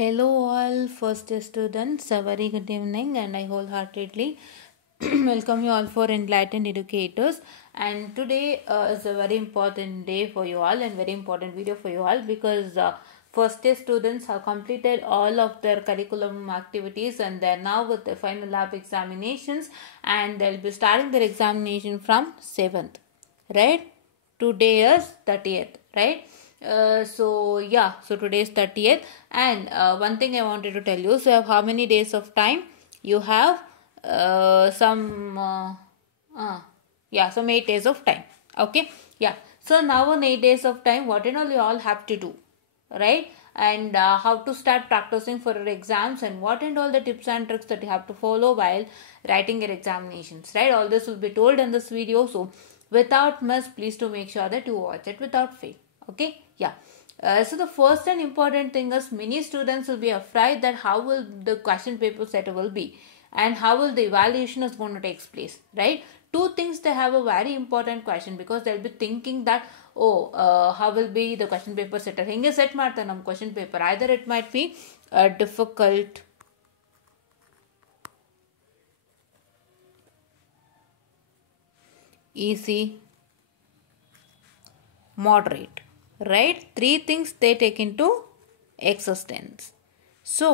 Hello all first year students, a very good evening and I wholeheartedly welcome you all for Enlightened Educators. And today is a very important day for you all and very important video for you all because first year students have completed all of their curriculum activities and they are now with their final lab examinations and they'll be starting their examination from 7th, right? Today is 30th, right? So today is 30th and one thing I wanted to tell you, so how many days of time you have? Some 8 days of time. Okay, so now on 8 days of time, what and all you all have to do, right? And how to start practicing for your exams and what and all the tips and tricks that you have to follow while writing your examinations, right? All this will be told in this video, so without miss, please to make sure that you watch it without fail. Okay, so the first and important thing is many students will be afraid that how will the question paper set will be and how will the evaluation is going to take place, right? Two things, they have a very important question because they'll be thinking that how will be the question paper setter hinge set ಮಾಡ್ತಾರೆ ನಮ್ಮ question paper, either it might be difficult, easy, moderate, right? Three things they take into existence. So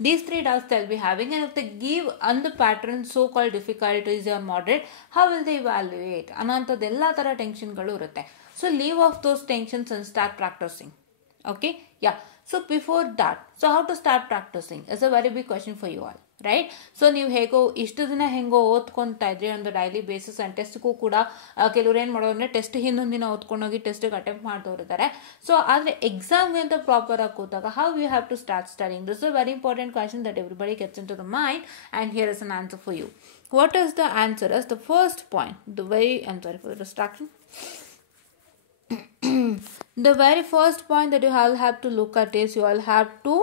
these three doubts they'll be having, and if they give on the pattern so-called difficult, easy or moderate, how will they evaluate ಅನ್ನೋಂಥದ್ದೆಲ್ಲ ಥರ ಟೆನ್ಷನ್ಗಳು ಇರುತ್ತೆ. So leave off those tensions and start practicing. Okay, so before that, so how to start practicing is a very big question for you all, right? So ನೀವು ಹೇಗೋ ಇಷ್ಟು ದಿನ ಹೆಂಗೋ ಓದ್ಕೊತಾ ಇದ್ರಿ ಒಂದು daily basis and ಟೆಸ್ಟ್ಗೂ ಕೂಡ ಕೆಲವ್ರು ಏನು ಮಾಡೋದು ಅಂದರೆ ಟೆಸ್ಟ್ ಹಿಂದೊಂದು ದಿನ ಓದ್ಕೊಂಡೋಗಿ ಟೆಸ್ಟಿಗೆ ಅಟೆಂಪ್ಟ್ ಮಾಡ್ದವ್ರಿದ್ದಾರೆ. ಸೊ ಆದರೆ ಎಕ್ಸಾಮ್ಗೆ ಅಂತ ಪ್ರಾಪರಾಗಿ ಕೂತಾಗ how you have to start studying, this is a very important question that everybody gets into the mind and here is an answer for you. What is the answer is the first point, sorry for the distraction. The very first point that you all have to look at is you all have to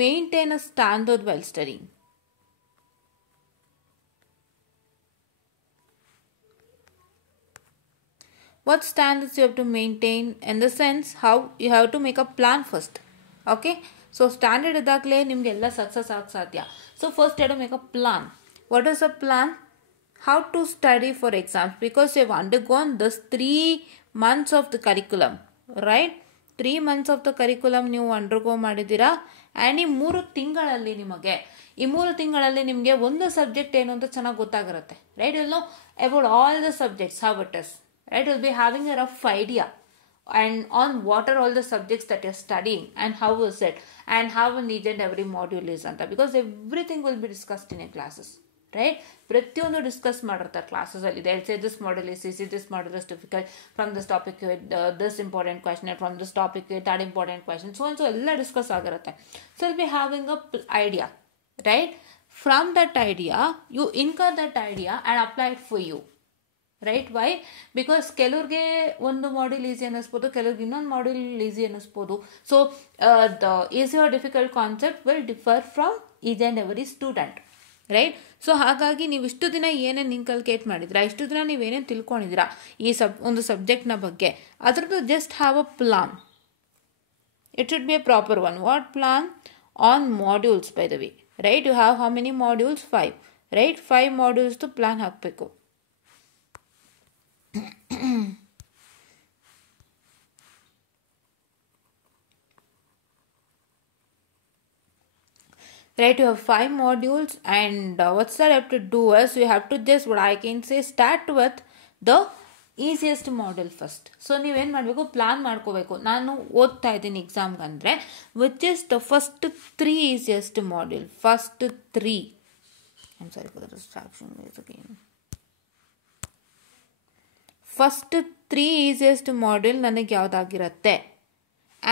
maintain a standard while studying. What standards you have to maintain in the sense how you have to make a plan first. Okay, so standard idagale nimge ella success ag sadhya. So first you have to make a plan. What is a plan? How to study for exams, because you have undergone this 3 months of the curriculum, right? 3 months of the curriculum ನೀವು undergo ಮಾಡಿದ್ದೀರಾ and ಈ 3 ತಿಂಗಳಲ್ಲಿ ನಿಮಗೆ ಒಂದು subject ಏನು ಅಂತ ಚೆನ್ನಾಗಿ ಗೊತ್ತಾಗಿರುತ್ತೆ, right? Will know about all the subjects how it is, right? You'll be having a rough idea and on what are all the subjects that you're studying and how is it and how each and every module is anta, because everything will be discussed in your classes, right? ಪ್ರತಿಯೊಂದು discuss ಮಾಡಿರ್ತಾರೆ classes ಅಲ್ಲಿ. They'll say this module is easy, this module is difficult, from this topic this important question, from this topic that important question, so and so ಎಲ್ಲ discuss ಆಗಿರುತ್ತೆ. So you'll be having a idea, right? From that idea you incur that idea and apply it for you, right? Why? Because ಕೆಲವ್ರಿಗೆ ಒಂದು module easy ಅನ್ನಿಸ್ಬೋದು, ಕೆಲವ್ರಿಗೆ ಇನ್ನೊಂದು module easy ಅನ್ನಿಸ್ಬೋದು. So the easy or difficult concept will differ from each and every student, right? So ಹಾಗಾಗಿ ನೀವು ಇಷ್ಟು ದಿನ ಏನೇನು ಇನ್ಕಲ್ಕೇಟ್ ಮಾಡಿದ್ರಾ, ಇಷ್ಟು ದಿನ ನೀವೇನೇನು ತಿಳ್ಕೊಂಡಿದ್ದೀರಾ ಈ ಒಂದು ಸಬ್ಜೆಕ್ಟ್ನ ಬಗ್ಗೆ, ಅದರದ್ದು just have a plan. It should be a proper one. What plan? On modules by the way, right? You have how many modules? 5, right? 5 ಮಾಡ್ಯೂಲ್ಸ್ದು ಪ್ಲಾನ್ ಹಾಕಬೇಕು. Right, you have 5 modules and what's that you have to do is you have to just, what I can say, start with the easiest module first. So ನೀವೇನು ಮಾಡಬೇಕು, plan ಮಾಡ್ಕೋಬೇಕು. ನಾನು ಓದ್ತಾ ಇದ್ದೀನಿ ಎಕ್ಸಾಮ್ಗೆ ಅಂದರೆ which is the first 3 easiest module, first 3. I'm sorry for the distraction again. First 3 easiest module ನನಗೆ ಯಾವುದಾಗಿರುತ್ತೆ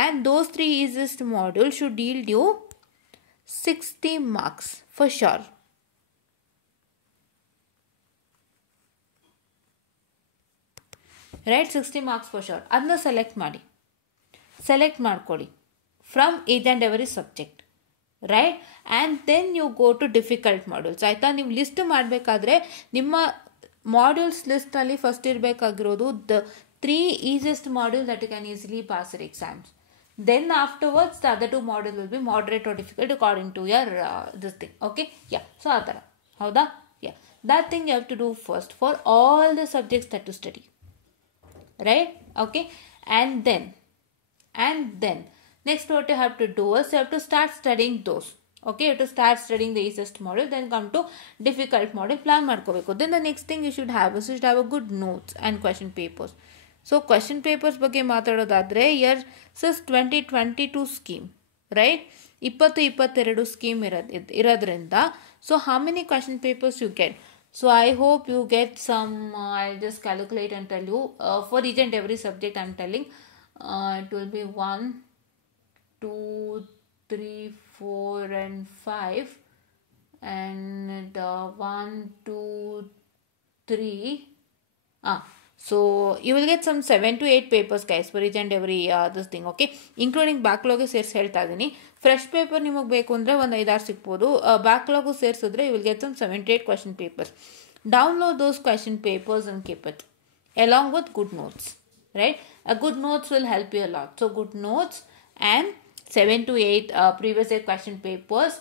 and those 3 easiest module should yield you 60 marks for sure. Right, 60 marks for sure. ಅದನ್ನ select ಮಾಡ್ಕೊಳ್ಳಿ from each and every subject, right? And then you go to difficult modules, ಆಯಿತಾ? ನೀವು list ಮಾಡಬೇಕಾದ್ರೆ ನಿಮ್ಮ modules ಲಿಸ್ಟಲ್ಲಿ first ಇರಬೇಕಾಗಿರೋದು the 3 easiest module that you can easily pass your exams. Then afterwards the other two modules will be moderate or difficult according to your this thing. Okay, yeah, so ಆ ಥರ ಹೌದಾ? Yeah, that thing you have to do first for all the subjects that you study, right? Okay, and then next what you have to do is you have to start studying those. Okay, you have to start studying the easiest module, then come to difficult module, plan ಮಾಡ್ಕೋಬೇಕು. Then the next thing you should have is you should have a good notes and question papers. So question papers ಬಗ್ಗೆ ಮಾತಾಡೋದಾದರೆ yours is 2022 scheme, right? 2022 scheme ಇರೋದ್ರಿಂದ so how many question papers you get? So I hope you get some, I just calculate and tell you for each and every subject I am telling. It will be 1 2 3 4 and 5 and 1 2 3 so you will get some 7 to 8 papers guys for each and every this thing. Okay, including backlog ಸೇರಿಸಿ ಹೇಳ್ತಾ ಇದ್ದೀನಿ. Fresh paper ನಿಮಗೆ ಬೇಕು ಅಂದರೆ ಒಂದು 5-6 ಸಿಗ್ಬೋದು. Backlog ಸೇರಿಸಿದ್ರೆ you will get some 7 to 8 question papers. Download those question papers and keep it along with good notes, right? A good notes will help you a lot. So good notes and 7 to 8 previous year question papers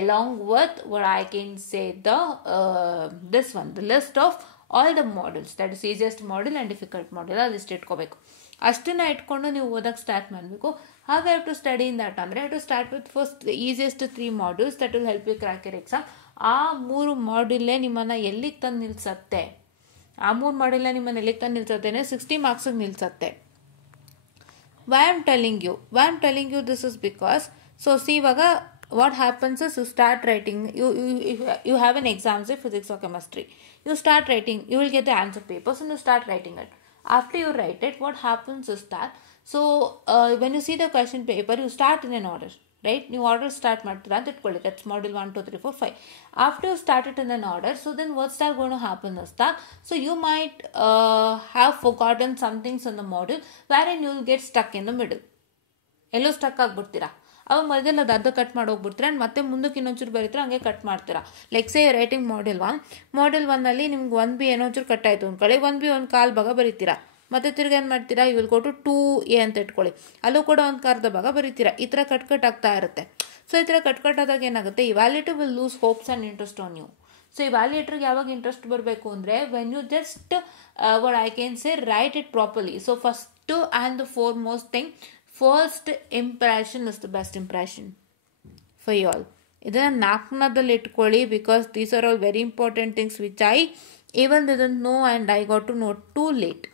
along with what I can say the this one, the list of all the models, that is easiest model and difficult model, ಅದಿಷ್ಟು ಇಟ್ಕೋಬೇಕು. ಅಷ್ಟನ್ನು ಇಟ್ಕೊಂಡು ನೀವು ಓದಕ್ಕೆ start ಮಾಡಬೇಕು. ಹಾಗೆ have to study in that ಅಂದರೆ have to start with first easiest 3 modules that will help you crack your exam. ಆ 3 ಮಾಡ್ಯೂಲೇ ನಿಮ್ಮನ್ನು ಎಲ್ಲಿಗೆ ತಂದು ನಿಲ್ಲಿಸುತ್ತೆ? ಆ 3 ಮಾಡ್ಯೂಲೇ ನಿಮ್ಮನ್ನು ಎಲ್ಲಿಗೆ ತಂದು ನಿಲ್ಲಿಸುತ್ತೆ ಅಂದರೆ 60 ಮಾರ್ಕ್ಸಿಗೆ ನಿಲ್ಲಿಸುತ್ತೆ. Why I'm telling you this is because, so see ivaga what happens is you start writing, you have an exam, say physics or chemistry, you start writing, you will get the answer papers and you start writing it. After you write it, what happens is that, so when you see the question paper, you start in an order, right? New order start ಮಾಡ್ತೀರಾ ಅಂತ ಇಟ್ಕೊಳ್ಳಿ. That's module 1 2 3 4 5. After you start it in an order, so then what's that going to happen is that, so you might have forgotten some things in the module wherein you will get stuck in the middle. ಎಲ್ಲೋ stuck ಆಗಿಬಿಡ್ತೀರಾ. ಅವಾಗ ಮಧ್ಯದಲ್ಲಿ ಅದು ಅರ್ಧ cut ಮಾಡಿ ಹೋಗ್ಬಿಡ್ತೀರಾ and ಮತ್ತೆ ಮುಂದಕ್ಕೆ ಇನ್ನೊಂಚೂರು ಬರೀತೀರಾ, ಹಂಗೆ ಕಟ್ ಮಾಡ್ತೀರಾ. ಲೈಕ್ ಸೇ ರೈಟಿಂಗ್ module 1 ನಿಮ್ಗೆ 1B ಏನೋ ಒಂಚೂರು ಕಟ್ ಆಯಿತು ಅಂದ್ಕೊಳ್ಳಿ, 1B ಒಂದು ಕಾಲು ಭಾಗ ಬರೀತೀರಾ. ಮತ್ತೆ ತಿರ್ಗಿ ಏನು ಮಾಡ್ತೀರಾ, ಇವು ಕೊಟ್ಟು 2A ಅಂತ ಇಟ್ಕೊಳ್ಳಿ, ಅಲ್ಲೂ ಕೂಡ ಒಂದು ಅರ್ಧ ಭಾಗ ಬರೀತೀರಾ. ಈ ಥರ ಕಟ್ ಆಗ್ತಾ ಇರುತ್ತೆ. ಸೊ ಈ ಥರ ಕಟ್ ಆದಾಗ ಏನಾಗುತ್ತೆ, evaluator will lose hopes and interest on you. So ಇವ್ಯಾಲ್ಯೂಟರ್ಗೆ ಯಾವಾಗ ಇಂಟ್ರೆಸ್ಟ್ ಬರಬೇಕು ಅಂದರೆ when you just what I can say write it properly. So first and the foremost thing, first impression is the best impression for you all. ಇದನ್ನು ನಾಲ್ಕನದಲ್ಲಿ ಇಟ್ಕೊಳ್ಳಿ, because these are all very important things which I even didn't know and I got to know too late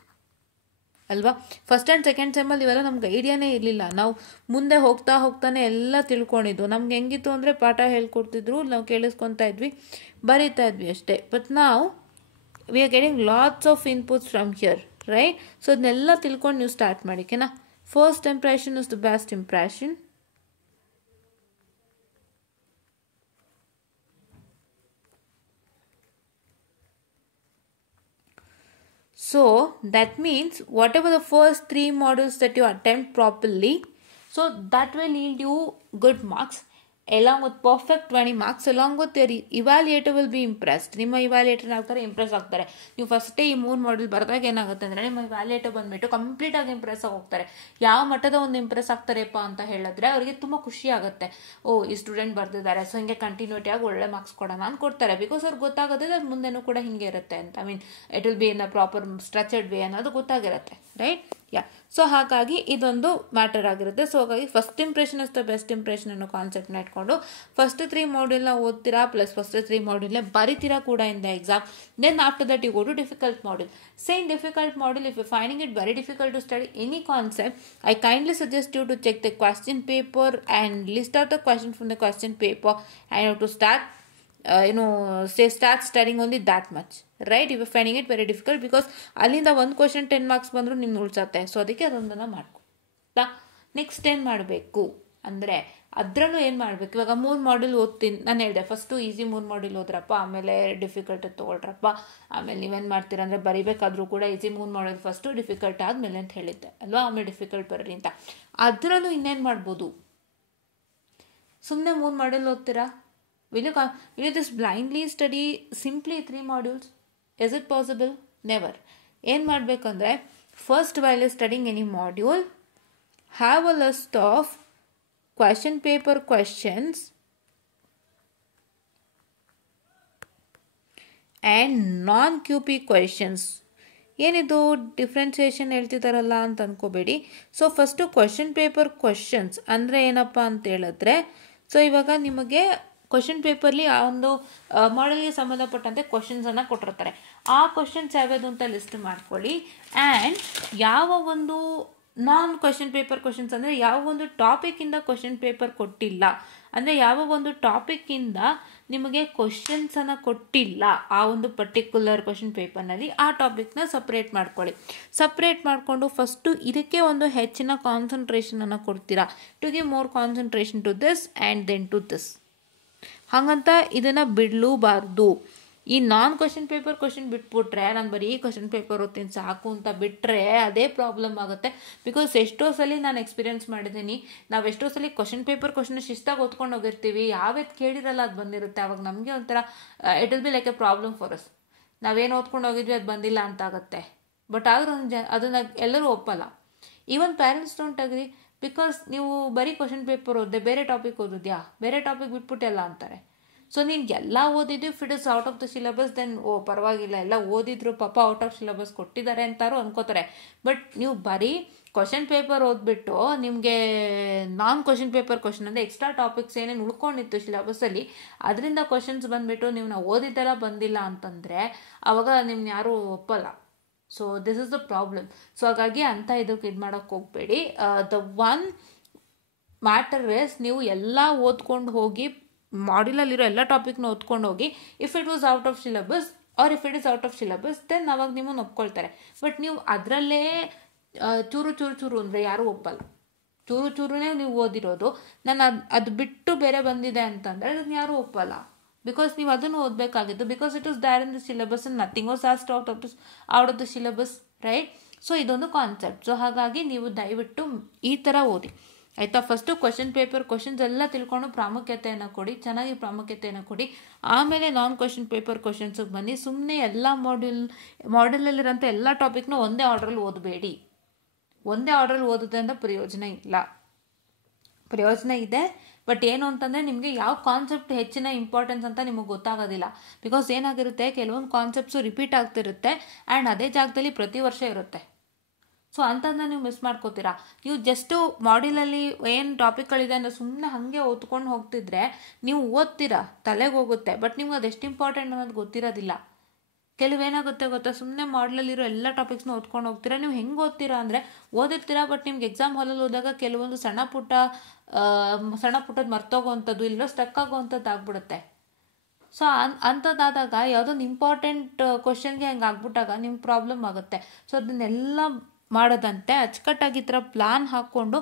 ಅಲ್ವಾ. First and second ಸೆಮ್ಮಲ್ಲಿ ಇವೆಲ್ಲ ನಮ್ಗೆ ಐಡಿಯಾನೇ ಇರಲಿಲ್ಲ. ನಾವು ಮುಂದೆ ಹೋಗ್ತಾನೆ ಎಲ್ಲ ತಿಳ್ಕೊಂಡಿದ್ದು. ನಮ್ಗೆ ಹೆಂಗಿತ್ತು ಅಂದರೆ ಪಾಠ ಹೇಳ್ಕೊಡ್ತಿದ್ರು, ನಾವು ಕೇಳಿಸ್ಕೊತಾ ಇದ್ವಿ, ಬರೀತಾ ಇದ್ವಿ ಅಷ್ಟೇ. ಬಟ್ ನಾವು we are getting lots of inputs from here, right? So ಅದನ್ನೆಲ್ಲ ತಿಳ್ಕೊಂಡು ನೀವು ಸ್ಟಾರ್ಟ್ ಮಾಡಿ, ಓಕೆನಾ? First impression is the best impression. So that means whatever the first 3 modules that you attempt properly, so that will yield you good marks along with perfect 20 marks, along with your evaluator will be impressed. ನಿಮ್ಮ evaluator ಆಗ್ತಾರೆ, Impress ಆಗ್ತಾರೆ. ನೀವು ಫಸ್ಟೇ ಈ 3 module ಬರೆದಾಗ ಏನಾಗುತ್ತೆ ಅಂದರೆ ನಿಮ್ಮ ಇವ್ಯಾಲ್ಯೂಯೇಟರ್ ಬಂದುಬಿಟ್ಟು ಕಂಪ್ಲೀಟಾಗಿ ಇಂಪ್ರೆಸ್ ಆಗಿ ಹೋಗ್ತಾರೆ. ಯಾವ ಮಟ್ಟದ ಒಂದು ಇಂಪ್ರೆಸ್ ಆಗ್ತಾರೆಪ್ಪ ಅಂತ ಹೇಳಿದ್ರೆ ಅವರಿಗೆ ತುಂಬ ಖುಷಿ ಆಗುತ್ತೆ. ಓ, ಈ ಸ್ಟೂಡೆಂಟ್ ಬರ್ತಿದ್ದಾರೆ, ಸೊ ಹಿಂಗೆ ಕಂಟಿನ್ಯೂಟಿಯಾಗಿ ಒಳ್ಳೆ ಮಾರ್ಕ್ಸ್ ಕೊಡೋಣ ಅಂತ ಕೊಡ್ತಾರೆ. ಬಿಕಾಸ್ ಅವ್ರಿಗೆ ಗೊತ್ತಾಗುತ್ತೆ ಅದು ಮುಂದೆನೂ ಕೂಡ ಹಿಂಗೆ ಇರುತ್ತೆ ಅಂತ. I mean it will B in a proper structured way ಅನ್ನೋದು ಗೊತ್ತಾಗಿರುತ್ತೆ, ರೈಟ್? ಯಾ, ಸೊ ಹಾಗಾಗಿ ಇದೊಂದು ಮ್ಯಾಟರ್ ಆಗಿರುತ್ತೆ. ಸೊ ಹಾಗಾಗಿ first impression is the best impression ಅನ್ನೋ ಕಾನ್ಸೆಪ್ಟ್ನ ಇಟ್ಕೊಂಡು ಫಸ್ಟ್ 3 ಮಾಡ್ಯೂಲ್ನ ಓದ್ತೀರಾ, ಪ್ಲಸ್ ಫಸ್ಟ್ 3 ಮಾಡ್ಯೂಲ್ನ ಬರಿತೀರಾ ಕೂಡ in the exam. Then after that you go to difficult module. Same difficult module, if you finding it very difficult to study any concept, I kindly suggest you to check the question paper and list out the question from the question paper and you to start start studying only that much, right? If you're finding it very difficult, because ಅಲ್ಲಿಂದ ಒಂದು question 10 marks ಬಂದರೂ ನಿಮ್ಗೆ ಉಳಿಸುತ್ತೆ. So ಅದಕ್ಕೆ ಅದೊಂದನ್ನು ಮಾಡ್ಕೊ. Next ಏನು ಮಾಡಬೇಕು ಅಂದರೆ ಅದರಲ್ಲೂ ಏನು ಮಾಡಬೇಕು, ಇವಾಗ 3 ಮಾಡ್ಯೂಲ್ ಓದ್ತೀನಿ ನಾನು ಹೇಳಿದೆ. ಫಸ್ಟು ಈಸಿ 3 ಮಾಡ್ಯೂಲ್ ಓದ್ರಪ್ಪ, ಆಮೇಲೆ ಡಿಫಿಕಲ್ಟ್ ತೊಗೊಳ್ರಪ್ಪ. ಆಮೇಲೆ ನೀವೇನು ಮಾಡ್ತೀರಾ ಅಂದರೆ ಬರಿಬೇಕಾದ್ರೂ ಕೂಡ ಈಸಿ 3 ಮಾಡ್ಯೂಲ್ ಫಸ್ಟು, ಡಿಫಿಕಲ್ಟ್ ಆದಮೇಲೆ ಅಂತ ಹೇಳಿದ್ದೆ ಅಲ್ವಾ, ಆಮೇಲೆ ಡಿಫಿಕಲ್ಟ್ ಬರ್ರಿ ಅಂತ. ಅದರಲ್ಲೂ ಇನ್ನೇನು ಮಾಡ್ಬೋದು, ಸುಮ್ಮನೆ 3 ಮಾಡ್ಯೂಲ್ ಓದ್ತೀರಾ? Will you just blindly study simply 3 modules? Is it possible? Never. ಏನು ಮಾಡಬೇಕಂದ್ರೆ first while studying any module, have a list of question paper questions and non-QP questions. ಏನಿದು ಡಿಫ್ರೆನ್ಸಿಯೇಷನ್ ಹೇಳ್ತಿದ್ದಾರಲ್ಲ ಅಂತ ಅಂದ್ಕೋಬೇಡಿ. So first question paper questions ಅಂದರೆ ಏನಪ್ಪ ಅಂತ ಹೇಳಿದ್ರೆ, ಸೊ ಇವಾಗ ನಿಮಗೆ ಕ್ವಶನ್ ಪೇಪರ್ಲಿ ಆ ಒಂದು ಮಾಡೆಲ್ಗೆ ಸಂಬಂಧಪಟ್ಟಂತೆ ಕ್ವಶನ್ಸನ್ನು ಕೊಟ್ಟಿರ್ತಾರೆ. ಆ ಕ್ವಶನ್ಸ್ ಯಾವ್ಯಾವುದು ಅಂತ ಲಿಸ್ಟ್ ಮಾಡ್ಕೊಳ್ಳಿ. ಆ್ಯಂಡ್ ಯಾವ ಒಂದು ನಾನ್ ಕ್ವಶನ್ ಪೇಪರ್ ಕ್ವಶನ್ಸ್ ಅಂದರೆ ಯಾವ ಒಂದು ಟಾಪಿಕ್ಕಿಂದ ಕ್ವಶನ್ ಪೇಪರ್ ಕೊಟ್ಟಿಲ್ಲ, ಅಂದರೆ ಯಾವ ಒಂದು ಟಾಪಿಕ್ಕಿಂದ ನಿಮಗೆ ಕ್ವಶನ್ಸನ್ನು ಕೊಟ್ಟಿಲ್ಲ ಆ ಒಂದು ಪರ್ಟಿಕ್ಯುಲರ್ ಕ್ವಶನ್ ಪೇಪರ್ನಲ್ಲಿ, ಆ ಟಾಪಿಕ್ನ ಸಪ್ರೇಟ್ ಮಾಡ್ಕೊಳ್ಳಿ. ಸಪ್ರೇಟ್ ಮಾಡಿಕೊಂಡು ಫಸ್ಟು ಇದಕ್ಕೆ ಒಂದು ಹೆಚ್ಚಿನ ಕಾನ್ಸಂಟ್ರೇಷನನ್ನು ಕೊಡ್ತೀರಾ, to give more concentration to this and then to this. ಹಾಗಂತ ಇದನ್ನು ಬಿಡಲೂಬಾರ್ದು. ಈ ನಾನ್ ಕ್ವಶನ್ ಪೇಪರ್ ಕ್ವಶನ್ ಬಿಟ್ಬಿಟ್ರೆ, ನಾನು ಬರೀ ಕ್ವಶನ್ ಪೇಪರ್ ಓದ್ತೀನಿ ಸಾಕು ಅಂತ ಬಿಟ್ಟರೆ ಅದೇ ಪ್ರಾಬ್ಲಮ್ ಆಗುತ್ತೆ. ಬಿಕಾಸ್ ಎಷ್ಟೋ ಸಲ ನಾನು ಎಕ್ಸ್ಪೀರಿಯೆನ್ಸ್ ಮಾಡಿದ್ದೀನಿ. ನಾವು ಎಷ್ಟೋ ಸಲ ಕ್ವಶನ್ ಪೇಪರ್ ಕ್ವಶನ್ ಶಿಸ್ತಾಗಿ ಓದ್ಕೊಂಡು ಹೋಗಿರ್ತೀವಿ, ಯಾವ್ದು ಕೇಳಿರಲ್ಲ ಅದು ಬಂದಿರುತ್ತೆ. ಅವಾಗ ನಮಗೆ ಒಂಥರ it will be like A problem for us. ನಾವೇನು ಓದ್ಕೊಂಡು ಹೋಗಿದ್ವಿ ಅದು ಬಂದಿಲ್ಲ ಅಂತ ಆಗುತ್ತೆ. ಬಟ್ ಆದರೂ ಅದನ್ನು ಎಲ್ಲರೂ ಒಪ್ಪಲ್ಲ. Even parents don't agree. Because ನೀವು ಬರೀ ಕ್ವಶನ್ ಪೇಪರ್ ಓದಿದೆ, ಬೇರೆ ಟಾಪಿಕ್ ಓದಿದ್ಯಾ, ಬೇರೆ ಟಾಪಿಕ್ ಬಿಟ್ಬಿಟ್ಟೆಲ್ಲ ಅಂತಾರೆ. ಸೊ ನೀನು ಎಲ್ಲ ಓದಿದ್ದು if it is out of the syllabus then ಪರವಾಗಿಲ್ಲ, ಎಲ್ಲ ಓದಿದ್ರು ಪಾಪ ಔಟ್ ಆಫ್ ಸಿಲೆಬಸ್ ಕೊಟ್ಟಿದ್ದಾರೆ ಅಂತಾರು ಅನ್ಕೋತಾರೆ. ಬಟ್ ನೀವು ಬರೀ ಕ್ವಶನ್ ಪೇಪರ್ ಓದ್ಬಿಟ್ಟು ನಿಮಗೆ ನಾನ್ ಕ್ವಶನ್ ಪೇಪರ್ ಕ್ವಶನ್ ಅಂದರೆ ಎಕ್ಸ್ಟ್ರಾ ಟಾಪಿಕ್ಸ್ ಏನೇನು ಉಳ್ಕೊಂಡಿತ್ತು ಸಿಲೆಬಸ್ಸಲ್ಲಿ ಅದರಿಂದ ಕ್ವಶನ್ಸ್ ಬಂದುಬಿಟ್ಟು ನೀವು ನಾವು ಓದಿದ್ದೆಲ್ಲ ಬಂದಿಲ್ಲ ಅಂತಂದರೆ ಅವಾಗ ನಿಮ್ನ ಯಾರೂ ಒಪ್ಪಲ್ಲ. So this is the problem. So ಹಾಗಾಗಿ ಅಂತ ಇದಕ್ಕೆ ಇದು ಮಾಡೋಕ್ಕೆ ಹೋಗಬೇಡಿ. ದ ಒನ್ ಮ್ಯಾಟರ್ ಇಸ್ ನೀವು ಎಲ್ಲ ಓದ್ಕೊಂಡು ಹೋಗಿ, ಮಾಡ್ಯೂಲಲ್ಲಿರೋ ಎಲ್ಲ ಟಾಪಿಕ್ನ ಓದ್ಕೊಂಡು ಹೋಗಿ, if it was out of syllabus or if it is out of syllabus then ಅವಾಗ ನಿಮ್ಮನ್ನು ಒಪ್ಕೊಳ್ತಾರೆ. ಬಟ್ ನೀವು ಅದರಲ್ಲೇ ಚೂರು ಚೂರು ಚೂರು ಅಂದರೆ ಯಾರೂ ಒಪ್ಪಲ್ಲ. ಚೂರು ಚೂರುನೇ ನೀವು ಓದಿರೋದು, ನಾನು ಅದು ಬಿಟ್ಟು ಬೇರೆ ಬಂದಿದೆ ಅಂತಂದರೆ ಅದನ್ನು ಯಾರೂ ಒಪ್ಪಲ್ಲ. ಬಿಕಾಸ್ ನೀವು ಅದನ್ನು ಓದಬೇಕಾಗಿತ್ತು. Because it is there in the syllabus and nothing was asked out of the syllabus, right? So ಇದೊಂದು ಕಾನ್ಸೆಪ್ಟ್. ಸೊ ಹಾಗಾಗಿ ನೀವು ದಯವಿಟ್ಟು ಈ ಥರ ಓದಿ, ಆಯಿತಾ? ಫಸ್ಟು ಕ್ವಶನ್ ಪೇಪರ್ ಕ್ವಶನ್ಸ್ ಎಲ್ಲ ತಿಳ್ಕೊಂಡು ಪ್ರಾಮುಖ್ಯತೆಯನ್ನು ಕೊಡಿ, ಚೆನ್ನಾಗಿ ಪ್ರಾಮುಖ್ಯತೆಯನ್ನು ಕೊಡಿ. ಆಮೇಲೆ ನಾನ್ ಕ್ವಶನ್ ಪೇಪರ್ ಕ್ವಶನ್ಸಿಗೆ ಬನ್ನಿ. ಸುಮ್ಮನೆ ಎಲ್ಲ ಮಾಡ್ಯೂಲಲ್ಲಿರೋಂಥ ಎಲ್ಲ ಟಾಪಿಕ್ನ ಒಂದೇ ಆರ್ಡ್ರಲ್ಲಿ ಓದಬೇಡಿ. ಒಂದೇ ಆರ್ಡ್ರಲ್ಲಿ ಓದೋದ್ರಿಂದ ಪ್ರಯೋಜನ ಇಲ್ಲ. ಪ್ರಯೋಜನ ಇದೆ, ಬಟ್ ಏನು ಅಂತಂದರೆ ನಿಮಗೆ ಯಾವ ಕಾನ್ಸೆಪ್ಟ್ ಹೆಚ್ಚಿನ ಇಂಪಾರ್ಟೆನ್ಸ್ ಅಂತ ನಿಮಗೆ ಗೊತ್ತಾಗೋದಿಲ್ಲ. ಬಿಕಾಸ್ ಏನಾಗಿರುತ್ತೆ, ಕೆಲವೊಂದು ಕಾನ್ಸೆಪ್ಟ್ಸು ರಿಪೀಟ್ ಆಗ್ತಿರುತ್ತೆ ಆ್ಯಂಡ್ ಅದೇ ಜಾಗದಲ್ಲಿ ಪ್ರತಿ ವರ್ಷ ಇರುತ್ತೆ. ಸೊ ಅಂಥದ್ದನ್ನ ನೀವು ಮಿಸ್ ಮಾಡ್ಕೋತೀರಾ. ನೀವು ಜಸ್ಟು ಮಾಡ್ಯೂಲಲ್ಲಿ ಏನು ಟಾಪಿಕ್ಗಳಿದೆ ಅಂದರೆ ಸುಮ್ಮನೆ ಹಾಗೆ ಓದ್ಕೊಂಡು ಹೋಗ್ತಿದ್ರೆ ನೀವು ಓದ್ತೀರಾ, ತಲೆಗೆ ಹೋಗುತ್ತೆ, ಬಟ್ ನಿಮ್ಗೆ ಅದೆಷ್ಟು ಇಂಪಾರ್ಟೆಂಟ್ ಅನ್ನೋದು ಗೊತ್ತಿರೋದಿಲ್ಲ. ಕೆಲವೇನಾಗುತ್ತೆ ಗೊತ್ತಾ, ಸುಮ್ಮನೆ ಮಾಡ್ಯೂಲಲ್ಲಿರೋ ಎಲ್ಲ ಟಾಪಿಕ್ಸ್ನ ಓದ್ಕೊಂಡು ಹೋಗ್ತೀರಾ. ನೀವು ಹೆಂಗೆ ಓದ್ತೀರಾ ಅಂದರೆ ಓದಿರ್ತೀರಾ, ಬಟ್ ನಿಮ್ಗೆ ಎಕ್ಸಾಮ್ ಹಾಲಲ್ಲಿ ಹೋದಾಗ ಕೆಲವೊಂದು ಸಣ್ಣ ಪುಟ್ಟದ್ದು ಮರ್ತೋಗೋವಂಥದ್ದು, ಇಲ್ಲ ಸ್ಟಕ್ ಆಗೋವಂಥದ್ದು ಆಗ್ಬಿಡುತ್ತೆ. ಸೊ ಅಂಥದ್ದಾದಾಗ ಯಾವುದೊಂದು ಇಂಪಾರ್ಟೆಂಟ್ ಕ್ವಶನ್ಗೆ ಹಂಗೆ ಆಗ್ಬಿಟ್ಟಾಗ ನಿಮ್ಗೆ ಪ್ರಾಬ್ಲಮ್ ಆಗುತ್ತೆ. ಸೊ ಅದನ್ನೆಲ್ಲ ಮಾಡೋದಂತೆ ಅಚ್ಚುಕಟ್ಟಾಗಿ ಈ ಥರ ಪ್ಲಾನ್ ಹಾಕ್ಕೊಂಡು,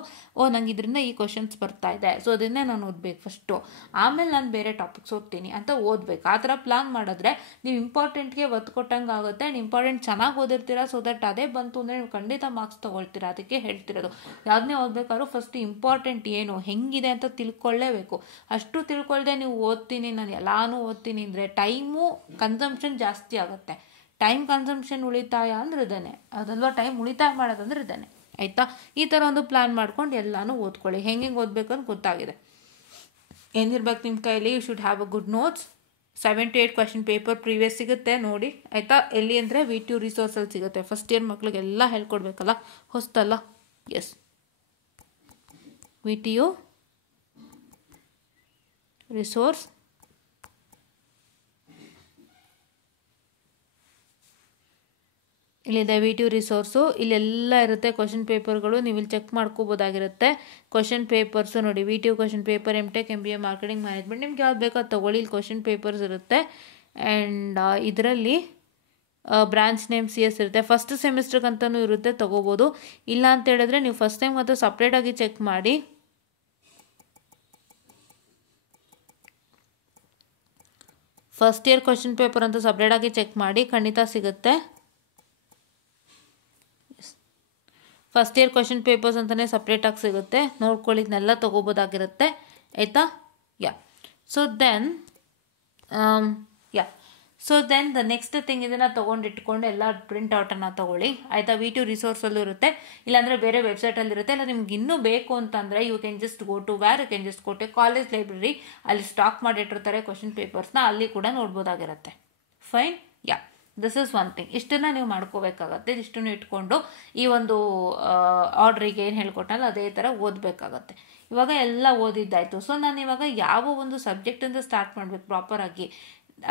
ನಂಗೆ ಇದರಿಂದ ಈ ಕ್ವಶನ್ಸ್ ಬರ್ತಾ ಇದೆ, ಸೊ ಅದನ್ನೇ ನಾನು ಓದಬೇಕು ಫಸ್ಟು, ಆಮೇಲೆ ನಾನು ಬೇರೆ ಟಾಪಿಕ್ಸ್ ಓದ್ತೀನಿ ಅಂತ ಓದಬೇಕು. ಆ ಥರ ಪ್ಲಾನ್ ಮಾಡಿದ್ರೆ ನೀವು ಇಂಪಾರ್ಟೆಂಟ್ಗೆ ಒತ್ತು ಕೊಟ್ಟಂಗೆ ಆಗುತ್ತೆ. ಆ್ಯಂಡ್ ಇಂಪಾರ್ಟೆಂಟ್ ಚೆನ್ನಾಗಿ ಓದಿರ್ತೀರಾ. ಸೊ ದಟ್ ಅದೇ ಬಂತು ಅಂದರೆ ನೀವು ಖಂಡಿತ ಮಾರ್ಕ್ಸ್ ತೊಗೊಳ್ತೀರಾ. ಅದಕ್ಕೆ ಹೇಳ್ತಿರೋದು, ಯಾವುದನ್ನೇ ಓದಬೇಕಾದ್ರೂ ಫಸ್ಟ್ ಇಂಪಾರ್ಟೆಂಟ್ ಏನು, ಹೆಂಗಿದೆ ಅಂತ ತಿಳ್ಕೊಳ್ಳೇಬೇಕು. ಅಷ್ಟು ತಿಳ್ಕೊಳ್ದೆ ನೀವು ಓದ್ತೀನಿ, ನಾನು ಎಲ್ಲಾನು ಓದ್ತೀನಿ ಅಂದರೆ ಟೈಮು ಕನ್ಸಂಪ್ಷನ್ ಜಾಸ್ತಿ ಆಗುತ್ತೆ. ಟೈಮ್ ಕನ್ಸಂಪ್ಷನ್ ಉಳಿತಾಯ ಅಂದ್ರೆ ಇದ್ದಾನೆ, ಅದಲ್ವಾ? ಟೈಮ್ ಉಳಿತಾಯ ಮಾಡೋದಂದ್ರೆ ಇದ್ದಾನೆ, ಆಯಿತಾ? ಈ ಥರ ಒಂದು ಪ್ಲ್ಯಾನ್ ಮಾಡ್ಕೊಂಡು ಎಲ್ಲನೂ ಓದ್ಕೊಳ್ಳಿ. ಹೆಂಗೆ ಓದಬೇಕು ಅಂತ ಗೊತ್ತಾಗಿದೆ. ಏನಿರ್ಬೇಕು ನಿಮ್ಮ ಕೈಯಲ್ಲಿ, you should have a good notes. 7 to 8 question paper previous ಸಿಗುತ್ತೆ ನೋಡಿ, ಆಯಿತಾ? ಎಲ್ಲಿ ಅಂದರೆ VTU ರಿಸೋರ್ಸಲ್ಲಿ ಸಿಗುತ್ತೆ. ಫಸ್ಟ್ ಇಯರ್ ಮಕ್ಳಿಗೆಲ್ಲ ಹೇಳ್ಕೊಡ್ಬೇಕಲ್ಲ, ಹೊಸ್ತಲ್ಲ. ಎಸ್, VTU ರಿಸೋರ್ಸ್ ಇಲ್ಲಿದೆ. VTU ರಿಸೋರ್ಸು ಇಲ್ಲೆಲ್ಲ ಇರುತ್ತೆ. ಕ್ವಶನ್ ಪೇಪರ್ಗಳು ನೀವು ಇಲ್ಲಿ ಚೆಕ್ ಮಾಡ್ಕೋಬೋದಾಗಿರುತ್ತೆ. ಕ್ವಶನ್ ಪೇಪರ್ಸು ನೋಡಿ, VTU question paper, MTech, MBA, marketing management, ನಿಮ್ಗೆ ಯಾವ್ದು ಬೇಕೋ ಅದು ತೊಗೊಳ್ಳಿ. ಇಲ್ಲಿ ಕ್ವಶನ್ ಪೇಪರ್ಸ್ ಇರುತ್ತೆ. ಆ್ಯಂಡ್ ಇದರಲ್ಲಿ ಬ್ರಾಂಚ್ ನೇಮ್ CS ಇರುತ್ತೆ. ಫಸ್ಟ್ ಸೆಮಿಸ್ಟ್ರಿಗಂತಲೂ ಇರುತ್ತೆ, ತೊಗೋಬೋದು. ಇಲ್ಲ ಅಂತ ಹೇಳಿದ್ರೆ ನೀವು ಫಸ್ಟ್ ಟೈಮ್ ಮತ್ತು ಸಪ್ರೇಟಾಗಿ ಚೆಕ್ ಮಾಡಿ. ಫಸ್ಟ್ ಇಯರ್ ಕ್ವಶನ್ ಪೇಪರ್ ಅಂತ ಸಪ್ರೇಟಾಗಿ ಚೆಕ್ ಮಾಡಿ, ಖಂಡಿತ ಸಿಗುತ್ತೆ. ಫಸ್ಟ್ ಇಯರ್ ಕ್ವಶನ್ ಪೇಪರ್ಸ್ ಅಂತಲೇ ಸಪ್ರೇಟಾಗಿ ಸಿಗುತ್ತೆ, ನೋಡ್ಕೊಳ್ಳಿ. ಇದನ್ನೆಲ್ಲ ತೊಗೋಬೋದಾಗಿರುತ್ತೆ, ಆಯಿತಾ? Yeah. So then so then the next thing ಇದನ್ನು ತೊಗೊಂಡಿಟ್ಕೊಂಡು ಎಲ್ಲ ಪ್ರಿಂಟ್ಔಟನ್ನು ತೊಗೊಳ್ಳಿ ಆಯಿತಾ. V2 ರಿಸೋರ್ಸಲ್ಲೂ ಇರುತ್ತೆ, ಇಲ್ಲಾಂದರೆ ಬೇರೆ ವೆಬ್ಸೈಟಲ್ಲಿ ಇರುತ್ತೆ. ಇಲ್ಲ ನಿಮ್ಗೆ ಇನ್ನೂ ಬೇಕು ಅಂತಂದರೆ you can just go to you can just go to college library, ಅಲ್ಲಿ ಸ್ಟಾಕ್ ಮಾಡಿಟ್ಟಿರ್ತಾರೆ ಕ್ವಶನ್ ಪೇಪರ್ಸ್ನ, ಅಲ್ಲಿ ಕೂಡ ನೋಡ್ಬೋದಾಗಿರುತ್ತೆ. Fine, yeah, this is one thing. ಇಷ್ಟನ್ನು ನೀವು ಮಾಡ್ಕೋಬೇಕಾಗತ್ತೆ. ಇಷ್ಟನ್ನು ಇಟ್ಕೊಂಡು ಈ ಒಂದು ಆರ್ಡ್ರಿಗೆ ಏನು ಹೇಳ್ಕೊಟ್ಟಲ್ಲ ಅದೇ ಥರ ಓದಬೇಕಾಗತ್ತೆ. ಇವಾಗ ಎಲ್ಲ ಓದಿದ್ದಾಯಿತು. ಸೊ ನಾನು ಇವಾಗ ಯಾವ ಒಂದು ಸಬ್ಜೆಕ್ಟಿಂದ ಸ್ಟಾರ್ಟ್ ಮಾಡಬೇಕು ಪ್ರಾಪರಾಗಿ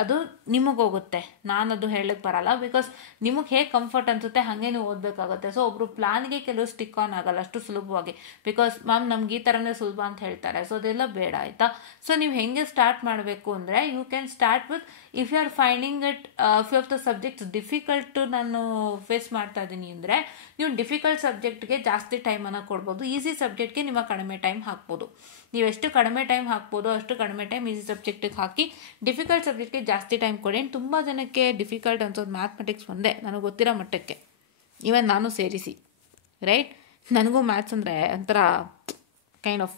ಅದು ನಿಮಗೋಗುತ್ತೆ, ನಾನು ಅದು ಹೇಳಕ್ಕೆ ಬರಲ್ಲ. ಬಿಕಾಸ್ ನಿಮಗೆ ಹೇಗೆ ಕಂಫರ್ಟ್ ಅನಿಸುತ್ತೆ ಹಾಗೆ ನೀವು ಓದಬೇಕಾಗುತ್ತೆ. ಸೊ ಒಬ್ಬರು ಪ್ಲಾನ್ಗೆ ಕೆಲವು ಸ್ಟಿಕ್ ಆನ್ ಆಗಲ್ಲ ಅಷ್ಟು ಸುಲಭವಾಗಿ. ಬಿಕಾಸ್ ಮ್ಯಾಮ್ ನಮ್ಗೆ ಈ ಥರನೇ ಸುಲಭ ಅಂತ ಹೇಳ್ತಾರೆ. ಸೊ ಅದೆಲ್ಲ ಬೇಡ ಆಯಿತಾ. ಸೊ ನೀವು ಹೆಂಗೆ ಸ್ಟಾರ್ಟ್ ಮಾಡಬೇಕು ಅಂದರೆ you can start with if you are finding it few of the subjects difficult ನಾನು ಫೇಸ್ ಮಾಡ್ತಾ ಇದ್ದೀನಿ ಅಂದರೆ ನೀವು ಡಿಫಿಕಲ್ಟ್ ಸಬ್ಜೆಕ್ಟ್ಗೆ ಜಾಸ್ತಿ ಟೈಮನ್ನು ಕೊಡ್ಬೋದು, ಈಸಿ ಸಬ್ಜೆಕ್ಟ್ಗೆ ನಿಮ್ಮ ಕಡಿಮೆ ಟೈಮ್ ಹಾಕ್ಬೋದು. ನೀವು ಎಷ್ಟು ಕಡಿಮೆ ಟೈಮ್ ಹಾಕ್ಬೋದು ಅಷ್ಟು ಕಡಿಮೆ ಟೈಮ್ ಈಸಿ ಸಬ್ಜೆಕ್ಟಿಗೆ ಹಾಕಿ, ಡಿಫಿಕಲ್ಟ್ ಸಬ್ಜೆಕ್ಟ್ಗೆ ಜಾಸ್ತಿ ಟೈಮ್ ಕೊಡಿ. ತುಂಬ ಜನಕ್ಕೆ ಡಿಫಿಕಲ್ಟ್ ಅನ್ಸೋದು ಮ್ಯಾಥಮೆಟಿಕ್ಸ್ ಒಂದೇ, ನನಗೆ ಗೊತ್ತಿರೋ ಮಟ್ಟಕ್ಕೆ, ಈವನ್ ನಾನು ಸೇರಿಸಿ, ರೈಟ್. ನನಗೂ ಮ್ಯಾಥ್ಸ್ ಅಂದರೆ ಒಂಥರ ಕೈಂಡ್ ಆಫ್,